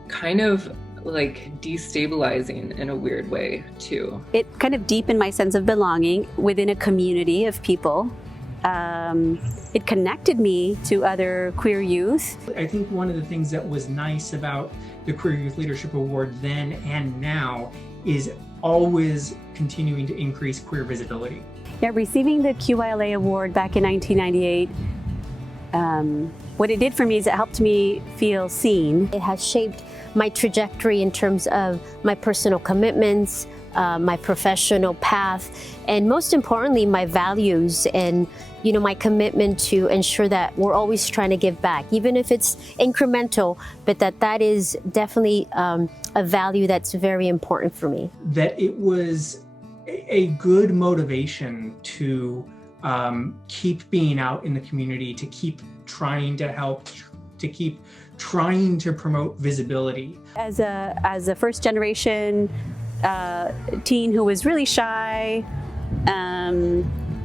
kind of like destabilizing in a weird way too. It kind of deepened my sense of belonging within a community of people. It connected me to other queer youth. I think one of the things that was nice about the Queer Youth Leadership Award then and now is always continuing to increase queer visibility. Yeah, receiving the Qyla award back in 1998, what it did for me is it helped me feel seen. It has shaped my trajectory in terms of my personal commitments, my professional path, and most importantly, my values and my commitment to ensure that we're always trying to give back, even if it's incremental, but that is definitely a value that's very important for me. That it was a good motivation to keep being out in the community, to keep trying to help, to keep trying to promote visibility. As a first generation teen who was really shy,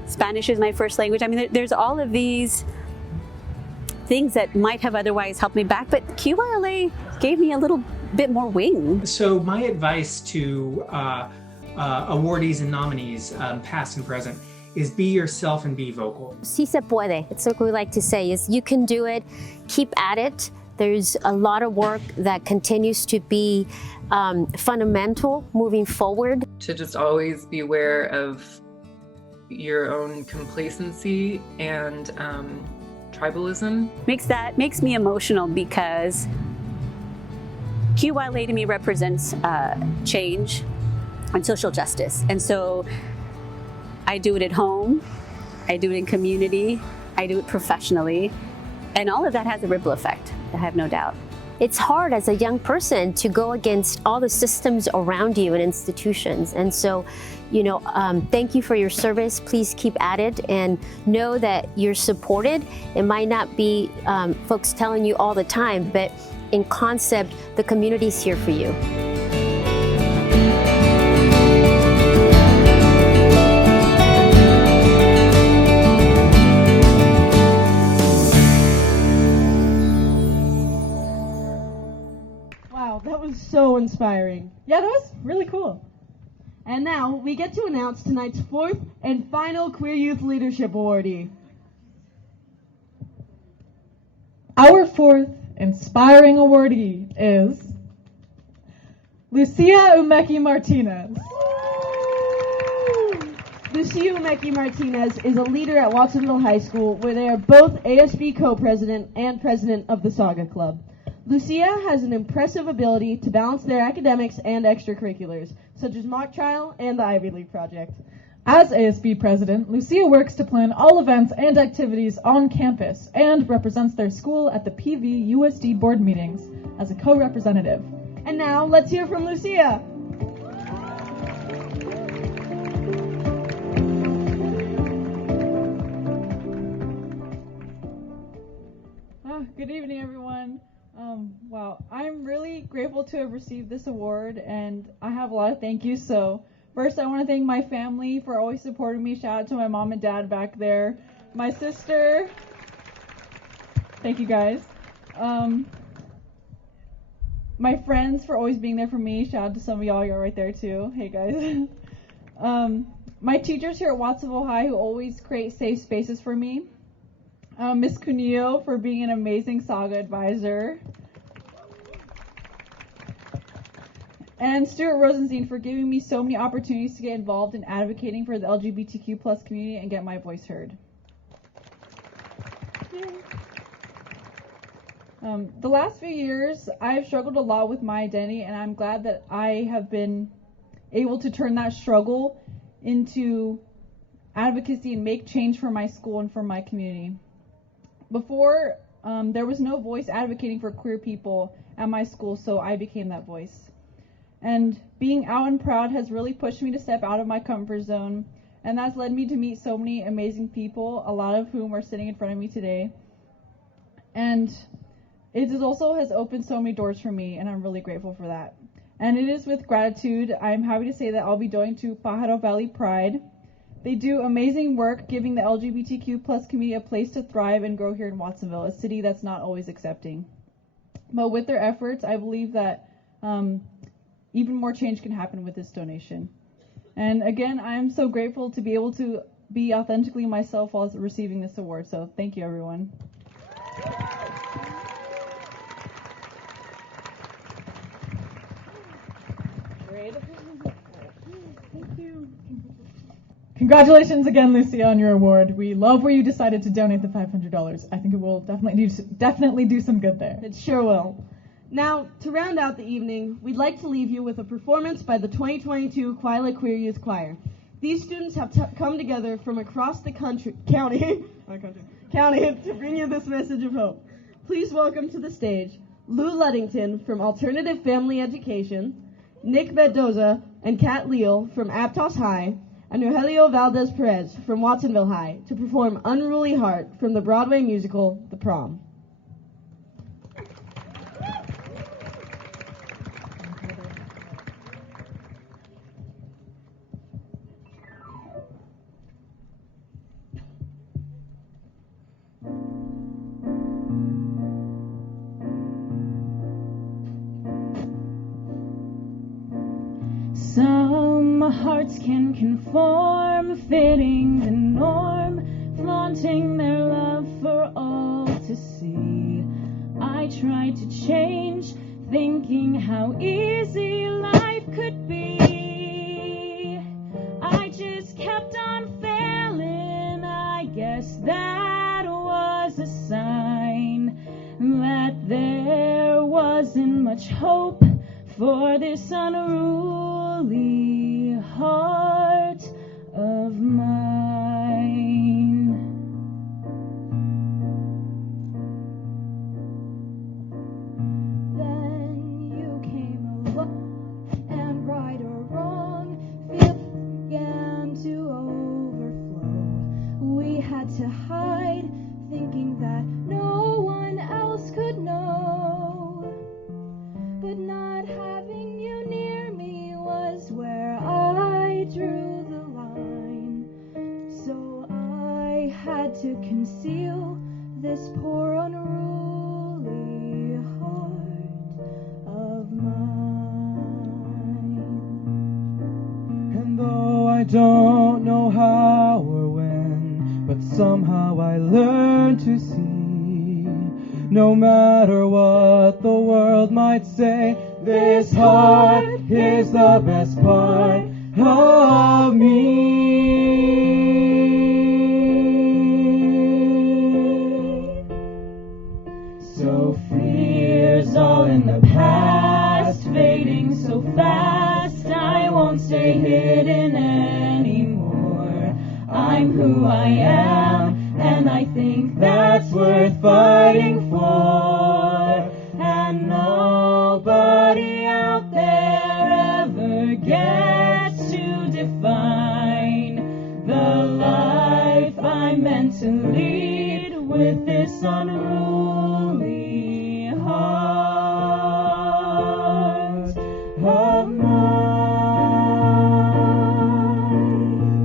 Spanish is my first language. I mean, there's all of these things that might have otherwise helped me back, but Qyla gave me a little bit more wing. So my advice to awardees and nominees, past and present, is be yourself and be vocal. Sí se puede. It's what we like to say is you can do it, keep at it. There's a lot of work that continues to be fundamental moving forward. To just always be aware of your own complacency and tribalism. Makes me emotional because Qyla to me represents change and social justice. And so I do it at home, I do it in community, I do it professionally, and all of that has a ripple effect, I have no doubt. It's hard as a young person to go against all the systems around you and institutions. And so, thank you for your service. Please keep at it and know that you're supported. It might not be folks telling you all the time, but in concept, the community's here for you. That was so inspiring. Yeah, that was really cool. And now we get to announce tonight's fourth and final Queer Youth Leadership Awardee. Our fourth inspiring awardee is Lucia Umeki Martinez. Lucia Umeki Martinez is a leader at Watsonville High School, where they are both ASB co-president and president of the Saga Club. Lucia has an impressive ability to balance their academics and extracurriculars, such as mock trial and the Ivy League project. As ASB president, Lucia works to plan all events and activities on campus and represents their school at the PV USD board meetings as a co-representative. And now, let's hear from Lucia. Good evening, everyone. Wow, I'm really grateful to have received this award, and I have a lot of thank yous. So first, I want to thank my family for always supporting me. Shout out to my mom and dad back there. My sister. Thank you, guys. My friends for always being there for me. Shout out to some of y'all. You're right there, too. Hey, guys. My teachers here at Watsonville High who always create safe spaces for me. Miss Cunillo for being an amazing Saga advisor. And Stuart Rosenstein for giving me so many opportunities to get involved in advocating for the LGBTQ plus community and get my voice heard. The last few years, I've struggled a lot with my identity, and I'm glad that I have been able to turn that struggle into advocacy and make change for my school and for my community. Before, there was no voice advocating for queer people at my school, so I became that voice. And being out and proud has really pushed me to step out of my comfort zone, and that's led me to meet so many amazing people, a lot of whom are sitting in front of me today. And it also has opened so many doors for me, and I'm really grateful for that. And it is with gratitude I'm happy to say that I'll be going to Pajaro Valley Pride. They do amazing work giving the LGBTQ plus community a place to thrive and grow here in Watsonville, a city that's not always accepting. But with their efforts, I believe that even more change can happen with this donation. And again, I am so grateful to be able to be authentically myself while receiving this award. So thank you, everyone. Thank you. Congratulations again, Lucia, on your award. We love where you decided to donate the $500. I think it will definitely do some good there. It sure will. Now, to round out the evening, we'd like to leave you with a performance by the 2022 Qyla Queer Youth Choir. These students have come together from across the county to bring you this message of hope. Please welcome to the stage Lou Luddington from Alternative Family Education, Nick Mendoza and Kat Leal from Aptos High, and Rogelio Valdez Perez from Watsonville High to perform Unruly Heart from the Broadway musical The Prom. Some hearts can conform, fitting the norm, flaunting their love for all to see. I tried to change, thinking how easy life could be. I just kept on failing, I guess that was a sign that there wasn't much hope for this unruly heart of mine. Then you came along, and right or wrong, feelings began to overflow. We had to hide, thinking that no one else could know. But not having you near me was where I drew the line. So I had to conceal this poor unruly heart of mine. And though I don't know how or when, but somehow I learned to see, no matter what the world might say, this heart is the best part of me. So fears all in the past, fading so fast, I won't stay hidden anymore. I'm who I am, and I think that's worth fighting for. And nobody out there ever gets to define the life I'm meant to lead with this unruly heart of mine.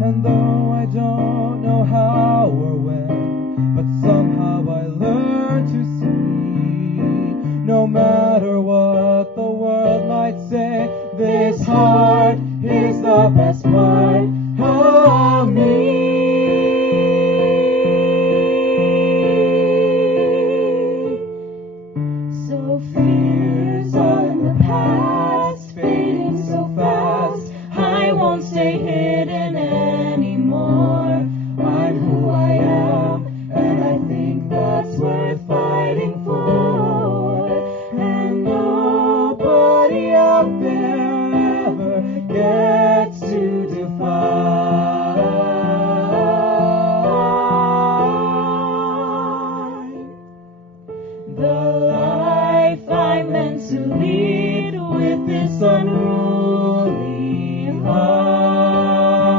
And though I don't know how or when, but somehow I learned to see, no matter what the world might say, this heart is the best part of me. So fears all in the past, fading so fast, I won't stay hidden anymore. I'm who I am, and I think that's worth fighting for. And nobody out there ever gets to define the life I'm meant to lead with this unruly heart.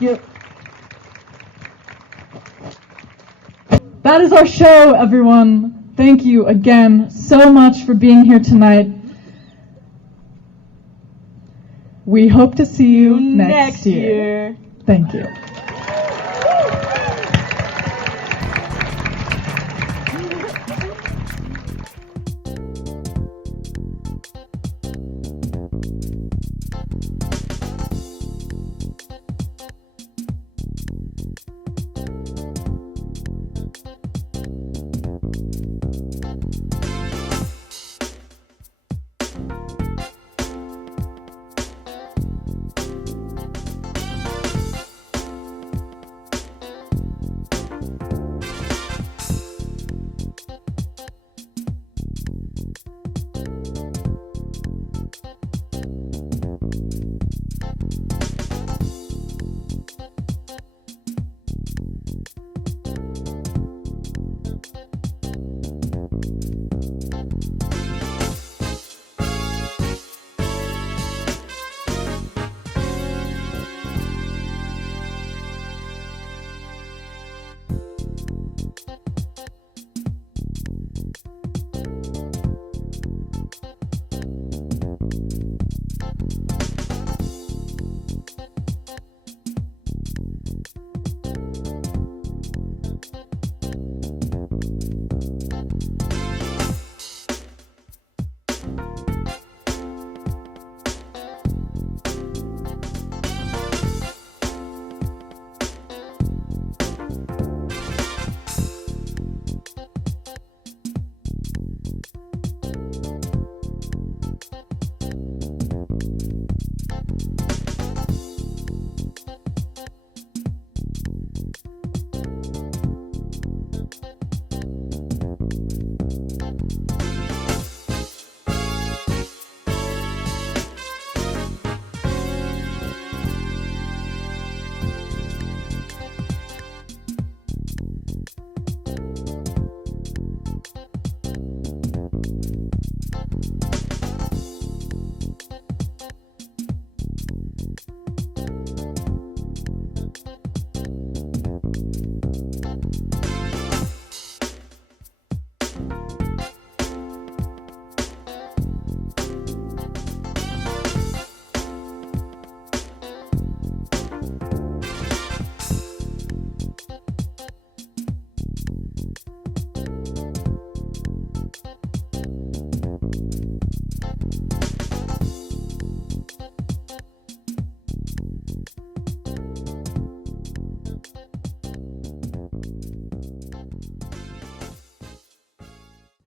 Thank you. That is our show, everyone. Thank you again so much for being here tonight. We hope to see you next year. Thank you.